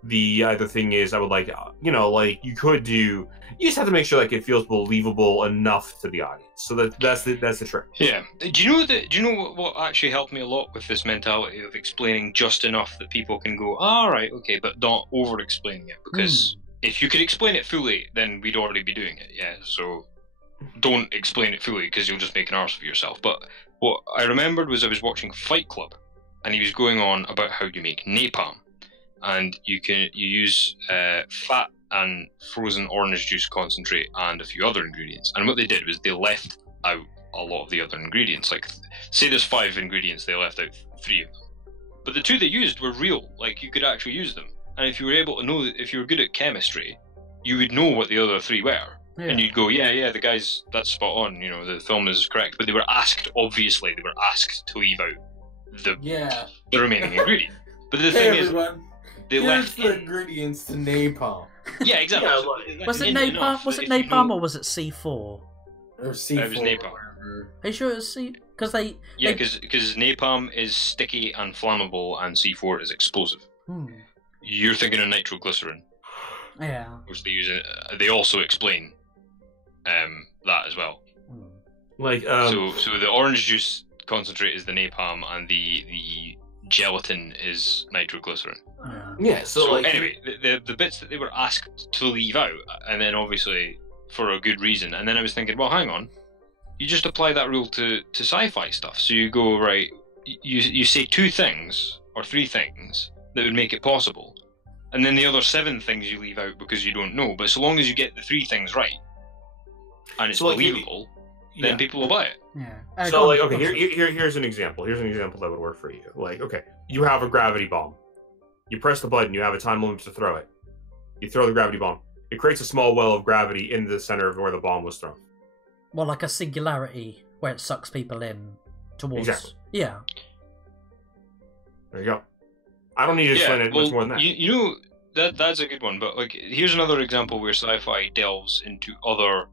The other thing is, I would like, like you could do. You just have to make sure like it feels believable enough to the audience. So that's the trick. Yeah. Do you know what actually helped me a lot with this mentality of explaining just enough that people can go, all right, okay, but not over explaining it, because if you could explain it fully, then we'd already be doing it. Yeah, so don't explain it fully because you'll just make an arse of yourself. But what I remembered was I was watching Fight Club, and he was going on about how you make napalm, and you use fat and frozen orange juice concentrate and a few other ingredients. And what they did was they left out a lot of the other ingredients. Like, say there's 5 ingredients, they left out 3 of them. But the 2 they used were real. Like, you could actually use them. And if you were able to know, if you were good at chemistry, you would know what the other 3 were. Yeah. And you'd go, yeah, the guys, that's spot on, the film is correct. But they were asked, obviously, to leave out the remaining ingredient. But the thing is, they left the ingredients to napalm. Yeah, exactly. Yeah, was it napalm? Was it napalm or was it C4? Or C4. It was napalm. Are you sure it was C? Because because napalm is sticky and flammable, and C4 is explosive. You're thinking of nitroglycerin. Yeah. Which they use. They also explain that as well. Like so the orange juice concentrate is the napalm, and the gelatin is nitroglycerin. Yeah. So like, anyway, the bits that they were asked to leave out, and then obviously for a good reason. And then I was thinking, well, hang on, you just apply that rule to sci-fi stuff. So you go, right, you say 2 things or 3 things that would make it possible, and then the other 7 things you leave out because you don't know. But so long as you get the 3 things right and it's believable, then people will buy it. Yeah. So like, okay, here's an example. Here's an example that would work for you. Like, okay, you have a gravity bomb. You press the button. You have a time limit to throw it. You throw the gravity bomb. It creates a small well of gravity in the center of where the bomb was thrown. Well, like a singularity where it sucks people in towards. Exactly. Yeah. There you go. I don't need to explain it much more than that. You know, that's a good one. But like, here's another example where sci-fi delves into other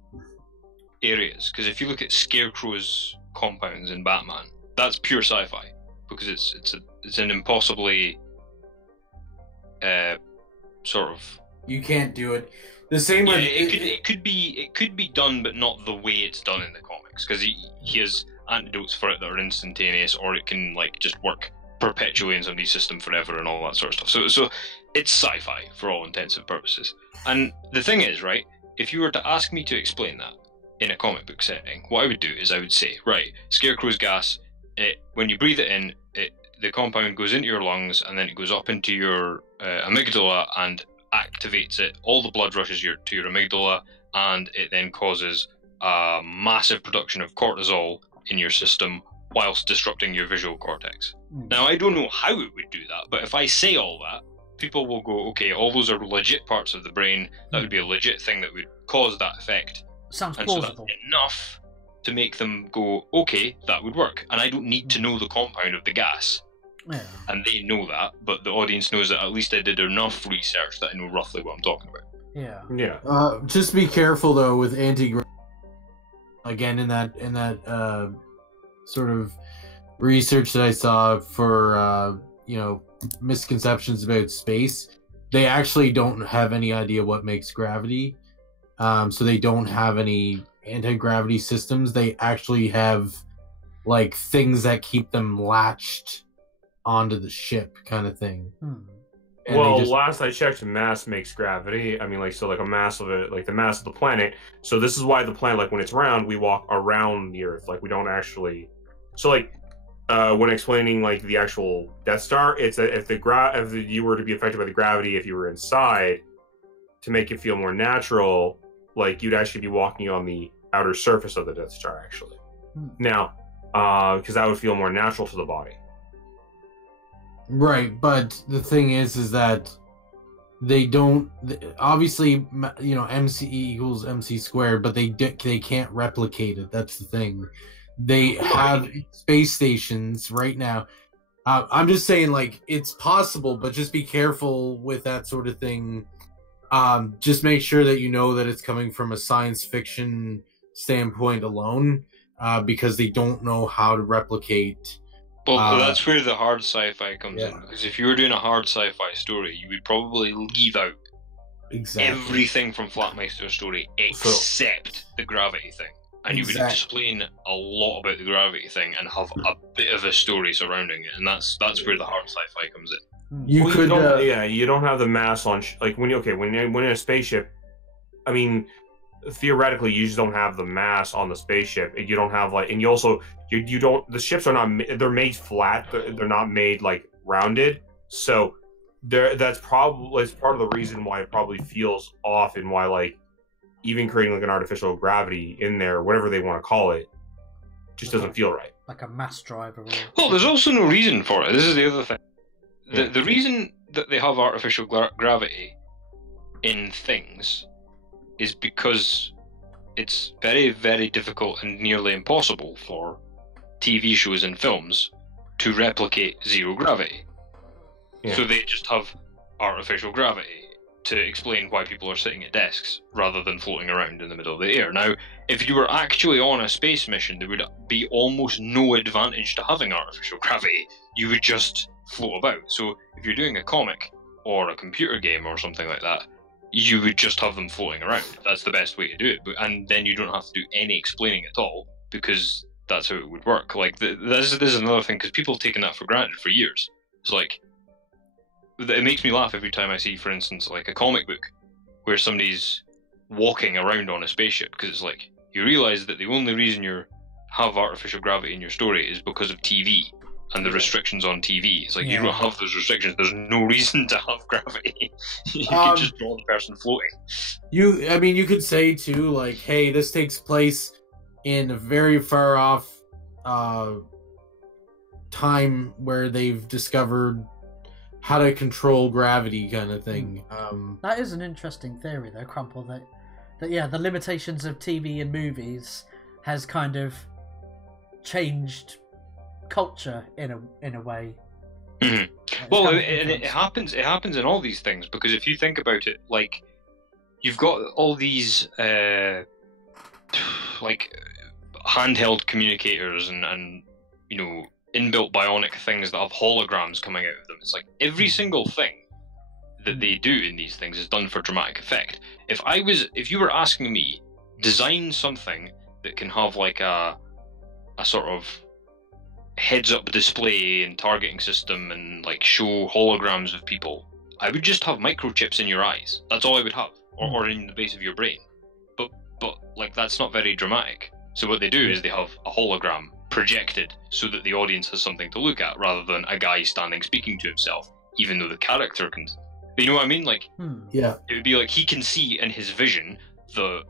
areas. Because if you look at Scarecrow's compounds in Batman, that's pure sci-fi because it's an impossibly sort of. You can't do it. The same way it could be done, but not the way it's done in the comics, because he has antidotes for it that are instantaneous, or it can like just work perpetually in somebody's system forever and all that sort of stuff. So it's sci-fi for all intents and purposes. And the thing is, right, if you were to ask me to explain that in a comic book setting, what I would do is I would say, right, Scarecrow's gas, when you breathe it in, the compound goes into your lungs and then it goes up into your amygdala and activates it. All the blood rushes to your amygdala, and it then causes a massive production of cortisol in your system whilst disrupting your visual cortex. Now, I don't know how it would do that, but if I say all that, people will go, okay, all those are legit parts of the brain. That would be a legit thing that would cause that effect. Sounds plausible. plausible. So that's enough to make them go, okay, that would work. And I don't need to know the compound of the gas. Yeah. And they know that, but the audience knows that at least I did enough research that I know roughly what I'm talking about. Yeah. Yeah. Just be careful though with anti-gravity. Again, in that sort of research that I saw for misconceptions about space, they actually don't have any idea what makes gravity. So they don't have any anti-gravity systems. They actually have like things that keep them latched onto the ship, kind of thing. Well, last I checked, mass makes gravity. I mean, like, so like a mass of it, like the mass of the planet. So this is why the planet, like when it's round, we walk around the Earth. Like we don't actually. So like when explaining like the actual Death Star, it's that if you were to be affected by the gravity, if you were inside, to make it feel more natural, like you'd actually be walking on the outer surface of the Death Star, actually. Now, because that would feel more natural to the body. Right, but the thing is that they don't. Obviously, MC equals MC squared, but they can't replicate it. That's the thing. They have space stations right now. I'm just saying, like, it's possible, but just be careful with that sort of thing. Just make sure that you know that it's coming from a science fiction standpoint alone, because they don't know how to replicate. Well, that's where the hard sci-fi comes in. Because if you were doing a hard sci-fi story, you would probably leave out everything from Flatmeister's story except the gravity thing. And you would explain a lot about the gravity thing and have a bit of a story surrounding it. And that's where the hard sci-fi comes in. You Well, could, you don't have the mass on like when when you're in a spaceship. I mean, theoretically, you just don't have the mass on the spaceship. You don't have like, and you also you don't. The ships are not. They're made flat. They're not made like rounded. So that's probably part of the reason why it probably feels off, and why like even creating like an artificial gravity in there, whatever they want to call it, just doesn't feel right. Like a mass driver. Well, there's also no reason for it. This is the other thing. The reason that they have artificial gravity in things is because it's very, very difficult and nearly impossible for TV shows and films to replicate zero gravity. Yeah. So they just have artificial gravity to explain why people are sitting at desks rather than floating around in the middle of the air. Now, if you were actually on a space mission, there would be almost no advantage to having artificial gravity. You would just float about. So if you're doing a comic or a computer game or something like that, you would just have them floating around. That's the best way to do it. And then you don't have to do any explaining at all, because that's how it would work. Like, this is another thing, because people have taken that for granted for years. It's like, it makes me laugh every time I see, for instance, like a comic book where somebody's walking around on a spaceship, because it's like, you realise that the only reason you have artificial gravity in your story is because of TV and the restrictions on TV. It's like, you don't have those restrictions. There's no reason to have gravity. You can just draw the person floating. You could say too, like, hey, this takes place in a very far off time where they've discovered how to control gravity, kind of thing. That is an interesting theory, though, Crumple. That the limitations of TV and movies has kind of changed culture in a way. Mm-hmm. Well, it happens in all these things, because if you think about it, like, you've got all these like handheld communicators and you know, inbuilt bionic things that have holograms coming out of them. It's like every single thing that they do in these things is done for dramatic effect. If you were asking me, design something that can have like a sort of heads-up display and targeting system and like show holograms of people, I would just have microchips in your eyes. That's all I would have, or in the base of your brain. But like, that's not very dramatic. So what they do is they have a hologram projected so that the audience has something to look at, rather than a guy standing speaking to himself, even though the character can. But you know what I mean? Like, yeah, it would be like he can see in his vision the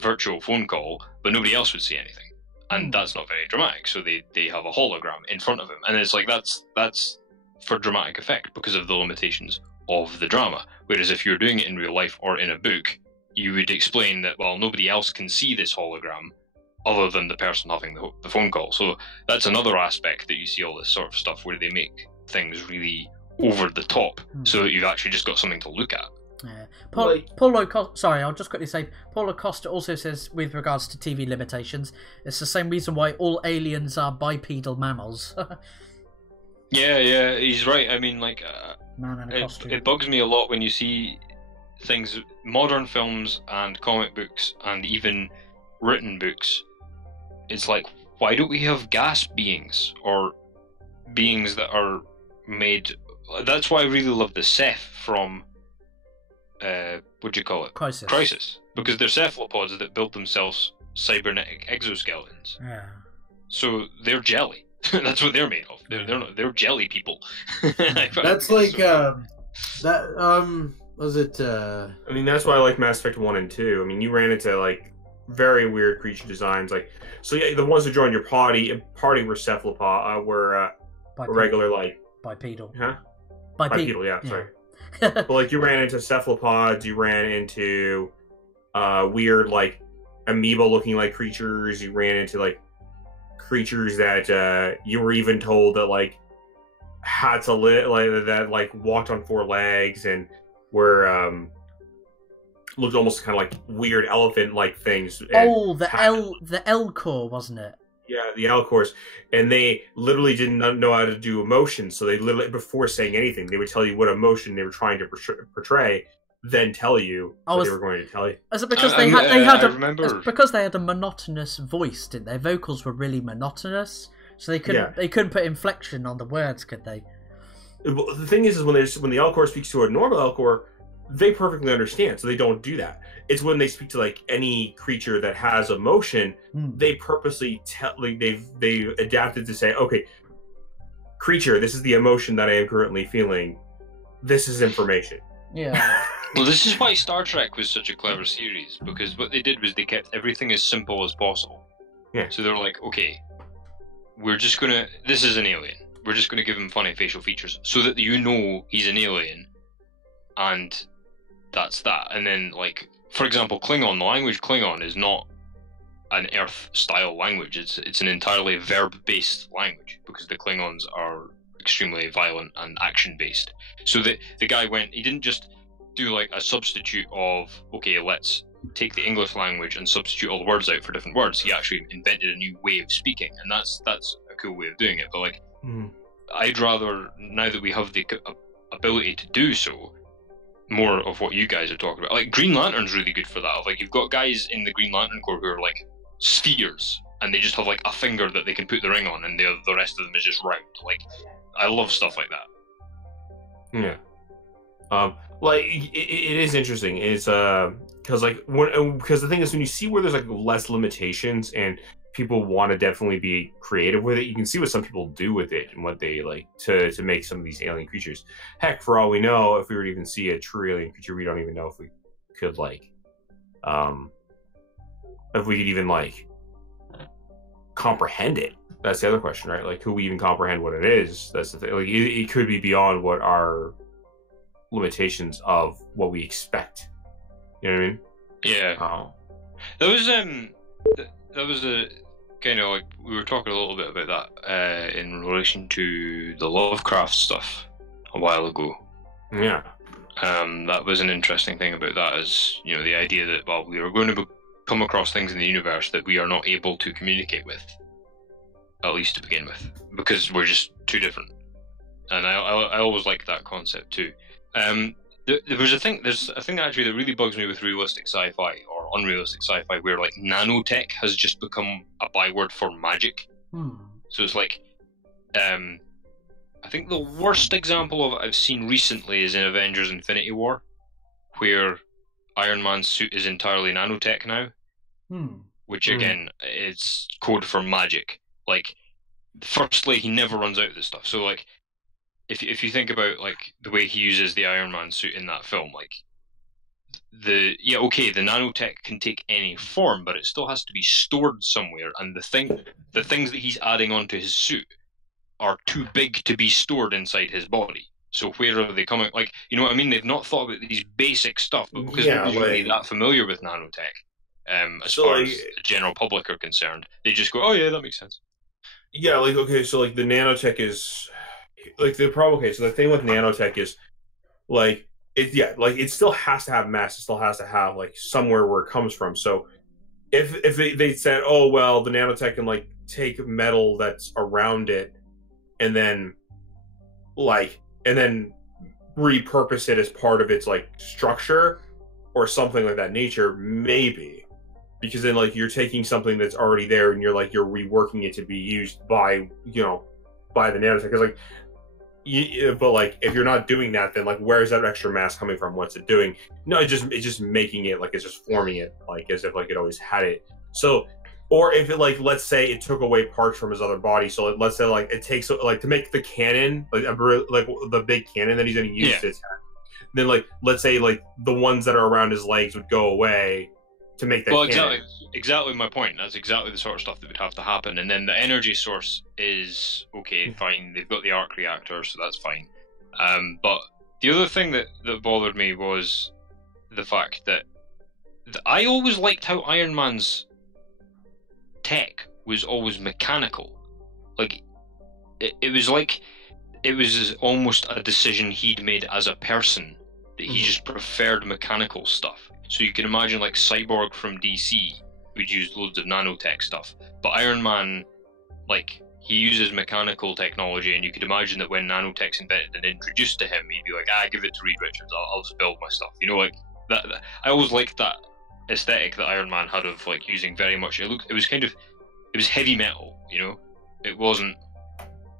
virtual phone call, but nobody else would see anything. And that's not very dramatic, so they have a hologram in front of him, and it's like that's for dramatic effect because of the limitations of the drama. Whereas if you're doing it in real life or in a book, you would explain that, well, nobody else can see this hologram other than the person having the phone call. So that's another aspect that you see all this sort of stuff where they make things really over the top, so that you've actually just got something to look at. Yeah. I'll just quickly say, Paulo Costa also says, with regards to TV limitations, it's the same reason why all aliens are bipedal mammals. Yeah, he's right. I mean, like, man in a costume. It bugs me a lot when you see things, modern films and comic books and even written books. It's like, why don't we have gas beings or beings that are made? That's why I really love the Ceph from what do you call it? Crisis. Because they're cephalopods that build themselves cybernetic exoskeletons. Yeah. So they're jelly. That's what they're made of. They're jelly people. That's like was it? I mean, that's why I like Mass Effect 1 and 2. I mean, you ran into like very weird creature designs. Like, so yeah, the ones that joined your party were cephalopod, were regular like bipedal. Huh? Bipedal, yeah. Sorry. But like, you ran into cephalopods, you ran into weird like amoeba looking like creatures, you ran into like creatures that you were even told that like had to live, like that like walked on four legs and were looked almost kind of like weird elephant like things. Oh, the L core, wasn't it? Yeah, the L-Cores. And they literally didn't know how to do emotions, so they literally, before saying anything, they would tell you what emotion they were trying to portray, then tell you what they were going to tell you. Is it because because they had a monotonous voice, didn't they? Vocals were really monotonous, so they couldn't put inflection on the words, could they? the thing is when the Elcor speaks to a normal Elcor, they perfectly understand, so they don't do that. It's when they speak to like any creature that has emotion, they purposely they've adapted to say, okay, creature, this is the emotion that I am currently feeling. This is information. Yeah. Well, this is why Star Trek was such a clever series, because what they did was they kept everything as simple as possible. Yeah. So they're like, okay, this is an alien. We're just gonna give him funny facial features so that you know he's an alien, and that's that. And then, like, for example, Klingon, the language Klingon is not an Earth-style language. It's an entirely verb-based language, because the Klingons are extremely violent and action-based. So the guy he didn't just do like a substitute of, okay, let's take the English language and substitute all the words out for different words. He actually invented a new way of speaking, and that's a cool way of doing it. But like, I'd rather, now that we have the ability to do so, more of what you guys are talking about. Like, Green Lantern's really good for that. Like, you've got guys in the Green Lantern Corps who are like spheres, and they just have like a finger that they can put the ring on, and the rest of them is just round. Like, I love stuff like that. Yeah. Like, it is interesting. It's because the thing is, when you see where there's like less limitations and people want to definitely be creative with it, you can see what some people do with it and what they like to make some of these alien creatures. Heck, for all we know, if we were to even see a true alien creature, we don't even know if we could like if we could even like comprehend it. That's the other question, right? Like, could we even comprehend what it is? That's the thing. Like, it could be beyond what our limitations of what we expect. You know what I mean? Yeah. That was a kind of like, we were talking a little bit about that in relation to the Lovecraft stuff a while ago. Yeah. That was an interesting thing about that, is, you know, the idea that, well, we are going to come across things in the universe that we are not able to communicate with, at least to begin with, because we're just too different. And I always liked that concept too. There's a thing actually that really bugs me with realistic sci-fi or unrealistic sci-fi, where like nanotech has just become a byword for magic. So it's like, I think the worst example of it I've seen recently is in Avengers Infinity War, where Iron Man's suit is entirely nanotech now, which again is code for magic. Like, firstly, he never runs out of this stuff. So like, if you think about like the way he uses the Iron Man suit in that film, like the nanotech can take any form, but it still has to be stored somewhere, and the things that he's adding onto his suit are too big to be stored inside his body. So where are they coming? Like, you know what I mean? They've not thought about these basic stuff, but because nobody's really that familiar with nanotech, as far as the general public are concerned, they just go, "Oh yeah, that makes sense." Yeah, like, okay, so like the nanotech is like the problem. Okay, so the thing with nanotech is like it still has to have mass. It still has to have like somewhere where it comes from. So if they said, oh well, the nanotech can like take metal that's around it and then repurpose it as part of its like structure or something like that nature, maybe. Because then like you're taking something that's already there and you're reworking it to be used by the nanotech. Because like but like if you're not doing that, then like where is that extra mass coming from? What's it doing? No, it's just making it, like it's just forming it like as if like it always had it. So, or if it like, let's say it took away parts from his other body. So let's say like it takes like to make the cannon like the big cannon that he's going to use to attack. Then like let's say like the ones that are around his legs would go away to make that. Well, exactly my point. That's exactly the sort of stuff that would have to happen. And then the energy source is okay, fine. They've got the arc reactor, so that's fine. But the other thing that bothered me was the fact that I always liked how Iron Man's tech was always mechanical. Like it was almost a decision he'd made as a person, that he just preferred mechanical stuff. So you can imagine like Cyborg from DC would use loads of nanotech stuff, but Iron Man, like, he uses mechanical technology, and you could imagine that when nanotech's invented and introduced to him, he'd be like, give it to Reed Richards, I'll just build my stuff. You know, like that I always liked that aesthetic that Iron Man had of like using very much. It was heavy metal. You know, it wasn't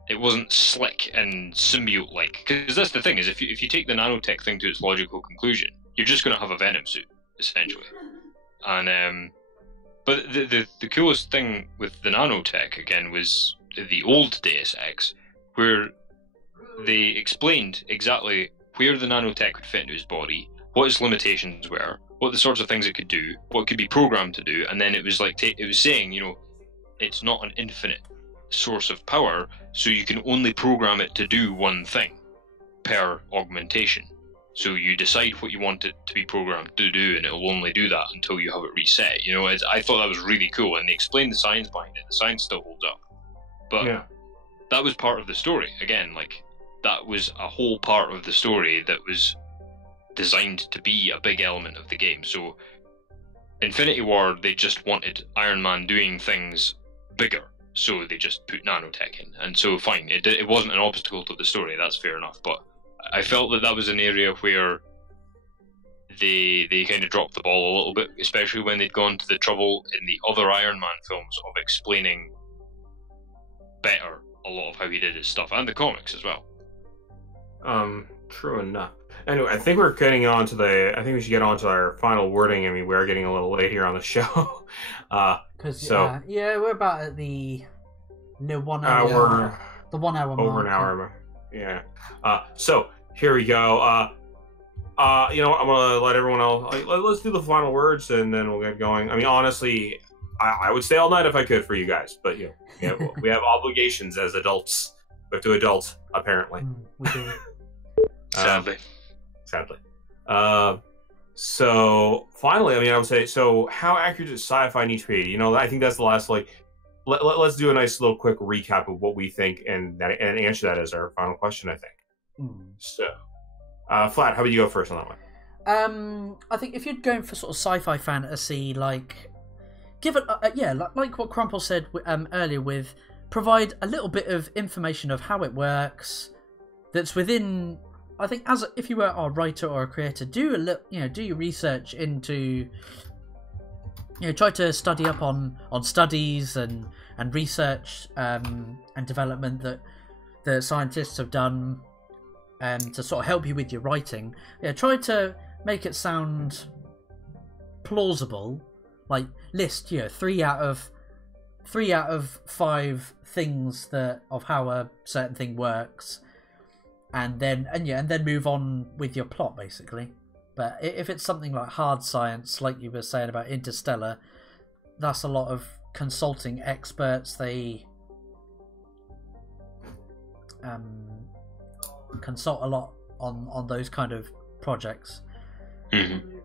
it wasn't slick and symbiote like. Because that's the thing, is if you take the nanotech thing to its logical conclusion, you're just going to have a Venom suit essentially. And but the coolest thing with the nanotech again was the old Deus Ex, where they explained exactly where the nanotech would fit into his body, what its limitations were, what the sorts of things it could do, what it could be programmed to do, and then it was like it was saying, you know, it's not an infinite source of power, so you can only program it to do one thing per augmentation. So you decide what you want it to be programmed to do, and it will only do that until you have it reset. You know, I thought that was really cool, and they explained the science behind it. The science still holds up, but that was part of the story. Again, like, that was a whole part of the story that was designed to be a big element of the game. So Infinity War, they just wanted Iron Man doing things bigger, so they just put nanotech in, and so fine, it wasn't an obstacle to the story, that's fair enough, but I felt that was an area where they kind of dropped the ball a little bit, especially when they'd gone to the trouble in the other Iron Man films of explaining better a lot of how he did his stuff, and the comics as well. True enough. Anyway, I think we're getting on to I think we should get on to our final wording. I mean, we're getting a little late here on the show. We're about at the 1 hour. The 1 hour mark. Over an hour. Yeah. So here we go. You know, I'm gonna let everyone else. Let's do the final words, and then we'll get going. I mean, honestly, I would stay all night if I could for you guys, but you know, we have obligations as adults. We have to adult, apparently. We do. Sadly. So finally, I mean, I would say, so how accurate does sci-fi need to be? You know, I think that's the last, like, let's do a nice little quick recap of what we think, and answer that as our final question, I think. So, Flat, how about you go first on that one? I think if you're going for sort of sci-fi fantasy, like, give it, like what Crumple said earlier, with provide a little bit of information of how it works that's within. I think if you were a writer or a creator, do your research into, try to study up on studies and research and development that the scientists have done to sort of help you with your writing. Try to make it sound plausible. Like, list 3 out of 5 things of how a certain thing works. And then move on with your plot, basically. But if it's something like hard science, like you were saying about Interstellar, that's a lot of consulting experts. They consult a lot on those kind of projects. Mm-hmm.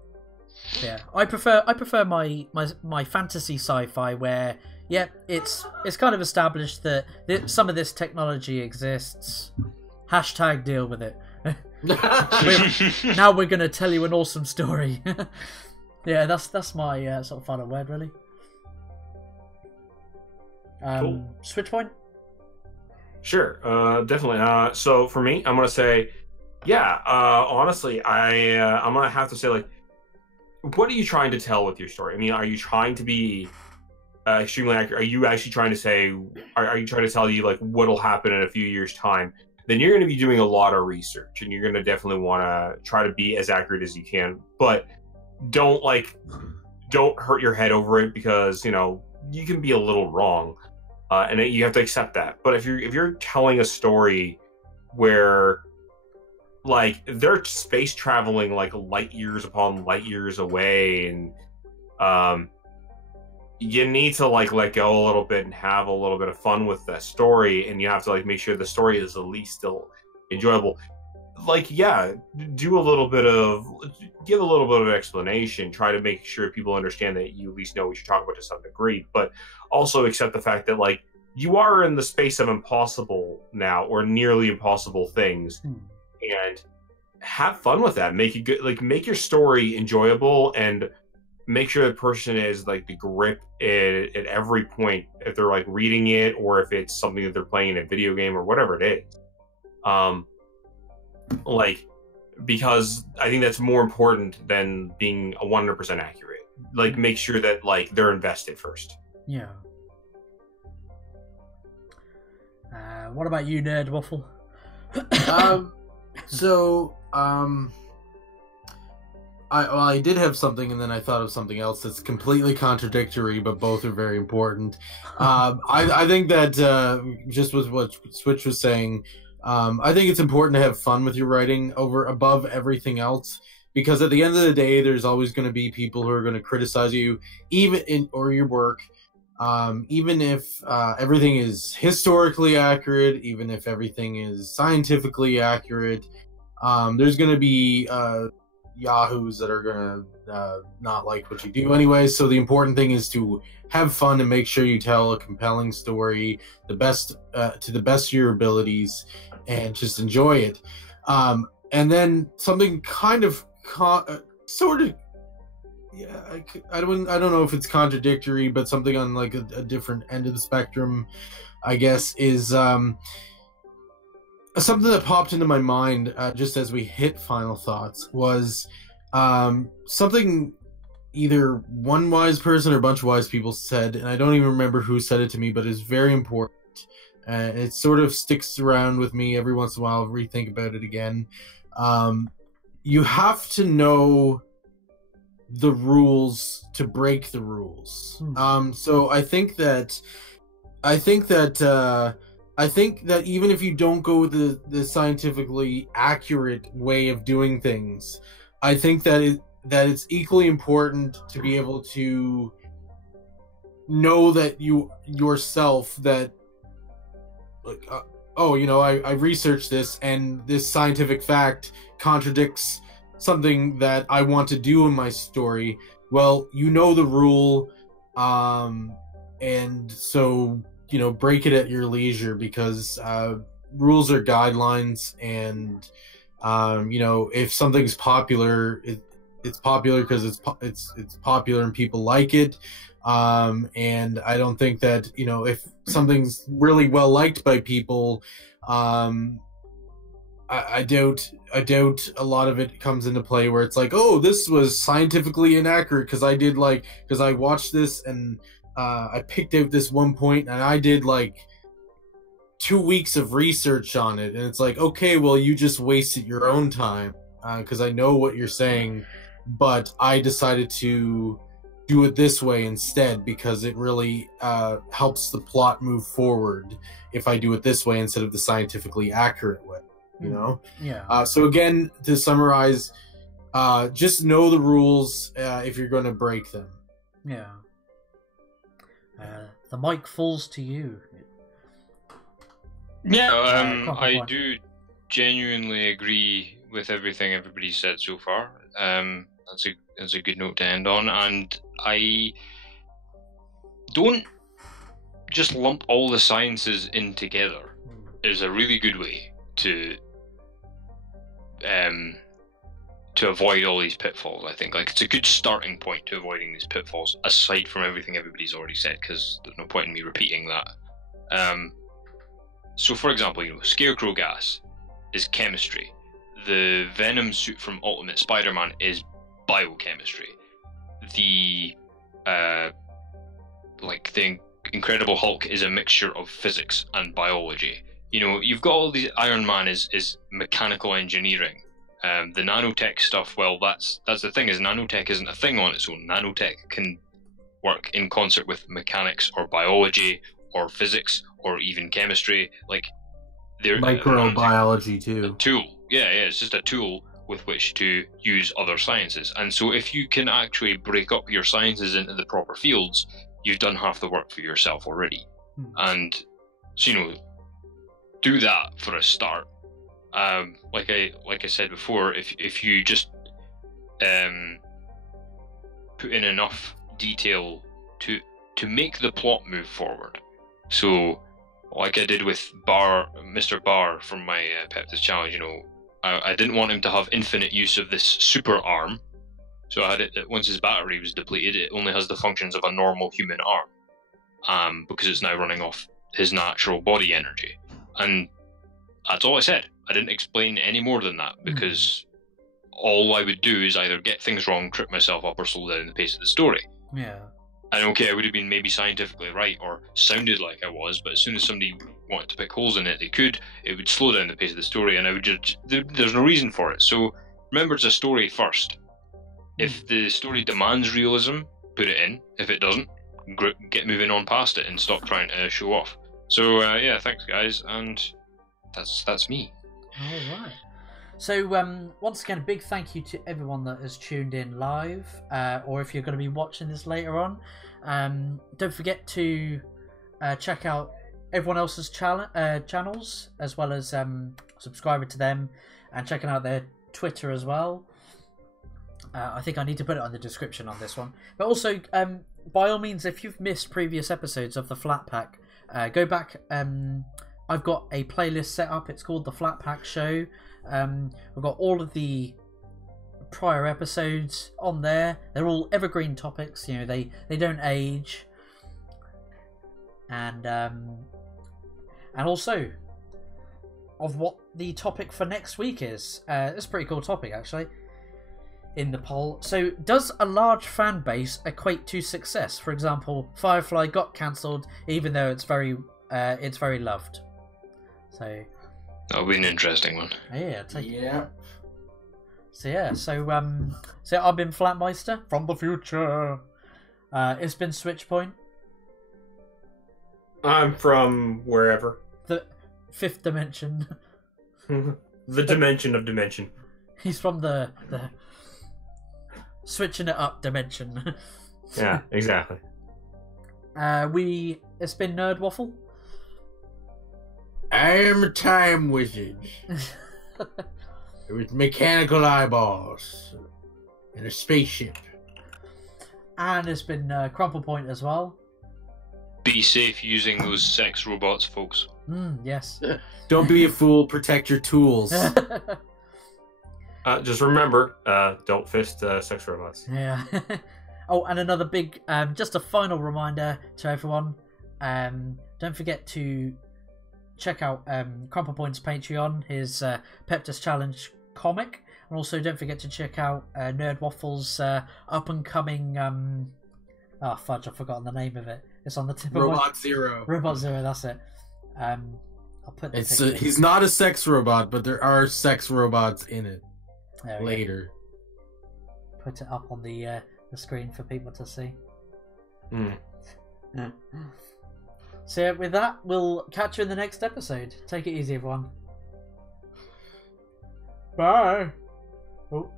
Yeah, I prefer my fantasy sci-fi where it's kind of established that some of this technology exists. Hashtag deal with it. Now we're going to tell you an awesome story. Yeah, that's my sort of final word, really. Cool. Switch point? Sure, definitely. So for me, I'm going to say, honestly, I'm going to have to say, like, what are you trying to tell with your story? I mean, are you trying to be extremely accurate? Are you actually trying to say, are you trying to tell you, like, what'll happen in a few years' time? Then you're going to be doing a lot of research, and you're going to definitely want to try to be as accurate as you can. But don't hurt your head over it, because you can be a little wrong, and you have to accept that. But if you're telling a story where, like, they're space traveling like light years upon light years away, and you need to, like, let go a little bit and have a little bit of fun with that story, and you have to, like, make sure the story is at least still enjoyable. Like, give a little bit of explanation, try to make sure people understand that you at least know what you're talking about to some degree, but also accept the fact that, like, you are in the space of impossible now, or nearly impossible things, and have fun with that. Make it good, like, make your story enjoyable, and make sure the person is, like, the grip at every point, if they're, like, reading it, or if it's something that they're playing in a video game or whatever it is. Like, because I think that's more important than being 100% accurate. Like, make sure that, like, they're invested first. Yeah. What about you, Nerd Waffle? I did have something, and then I thought of something else that's completely contradictory, but both are very important. I think that just with what Switch was saying, I think it's important to have fun with your writing above everything else, because at the end of the day, there's always going to be people who are going to criticize you, or your work, even if everything is historically accurate, even if everything is scientifically accurate. There's going to be yahoos that are gonna not like what you do anyway. So the important thing is to have fun and make sure you tell a compelling story to the best of your abilities, and just enjoy it. And then something kind of sort of, yeah, I don't know if it's contradictory, but something on like a different end of the spectrum, I guess, is something that popped into my mind just as we hit final thoughts was something either one wise person or a bunch of wise people said, and I don't even remember who said it to me, but it's very important. It sort of sticks around with me every once in a while. I'll rethink about it again. You have to know the rules to break the rules. So I think that even if you don't go with the scientifically accurate way of doing things, I think that it's equally important to be able to know that yourself that, like, I researched this, and this scientific fact contradicts something that I want to do in my story. Well, you know the rule, and so break it at your leisure, because rules are guidelines, and if something's popular, it's popular because it's popular and people like it. And I don't think that if something's really well liked by people, I doubt a lot of it comes into play where it's like, oh, this was scientifically inaccurate because I watched this and I picked out this one point and I did like 2 weeks of research on it, and it's like, okay, well, you just wasted your own time because I know what you're saying, but I decided to do it this way instead because it really helps the plot move forward if I do it this way instead of the scientifically accurate way. Yeah. So again, to summarize, just know the rules if you're going to break them. Yeah. The mic falls to you. Yeah, I do genuinely agree with everything everybody said so far. That's a good note to end on, and I don't just lump all the sciences in together. Is a really good way to avoid all these pitfalls. I think it's a good starting point to avoiding these pitfalls, aside from everything everybody's already said, because there's no point in me repeating that. So, for example, scarecrow gas is chemistry. The Venom suit from Ultimate Spider-Man is biochemistry. The Incredible Hulk is a mixture of physics and biology. You've got all these. Iron Man is mechanical engineering. The nanotech stuff, well, that's the thing, is nanotech isn't a thing on its own. Nanotech can work in concert with mechanics or biology or physics or even chemistry. Microbiology too. A tool. Yeah, it's just a tool with which to use other sciences. And so if you can actually break up your sciences into the proper fields, you've done half the work for yourself already. And so, do that for a start. Like I said before, if you just put in enough detail to make the plot move forward. So, like I did with Mr. Barr from my Peptis challenge, I didn't want him to have infinite use of this super arm. So I had it that once his battery was depleted, it only has the functions of a normal human arm, because it's now running off his natural body energy. And that's all I said. I didn't explain any more than that, because all I would do is either get things wrong, trip myself up, or slow down the pace of the story. Yeah. And okay, I would have been maybe scientifically right or sounded like I was, but as soon as somebody wanted to pick holes in it, they could. It would slow down the pace of the story, and I would just there's no reason for it. So remember, it's a story first. If the story demands realism, put it in. If it doesn't, get moving on past it and stop trying to show off. So yeah, thanks guys, and that's me. All right. So once again, a big thank you to everyone that has tuned in live, or if you're going to be watching this later on. Don't forget to check out everyone else's channels, as well as subscribing to them and checking out their Twitter as well. I think I need to put it on the description on this one. But also, by all means, if you've missed previous episodes of the Flat Pack, go back. I've got a playlist set up. It's called the Flat Pack Show. We've got all of the prior episodes on there. They're all evergreen topics. You know, they don't age. And also of what the topic for next week is. It's a pretty cool topic actually. In the poll. So, does a large fan base equate to success? For example, Firefly got cancelled even though it's very loved. So that'll be an interesting one. Yeah. Yeah. So I've been Flatmeister from the future. It's been Switchpoint. I'm from wherever. The fifth dimension. The dimension of dimension. He's from the switching it up dimension. Yeah, exactly. It's been Nerd Waffle. I am a time wizard with mechanical eyeballs and a spaceship. And it's been Crumple Point as well. Be safe using those sex robots, folks. Yes. Don't be a fool. Protect your tools. Just remember, don't fist sex robots. Yeah. Oh, and another big, just a final reminder to everyone. Don't forget to check out Crumple Point's Patreon, his Peptus Challenge comic. And also don't forget to check out Nerd Waffle's up-and-coming... oh, fudge, I've forgotten the name of it. It's on the tip of Robot Zero. Robot Zero, that's it. I'll put the he's not a sex robot, but there are sex robots in it. Later. Put it up on the screen for people to see. So with that, we'll catch you in the next episode. Take it easy, everyone. Bye. Oh.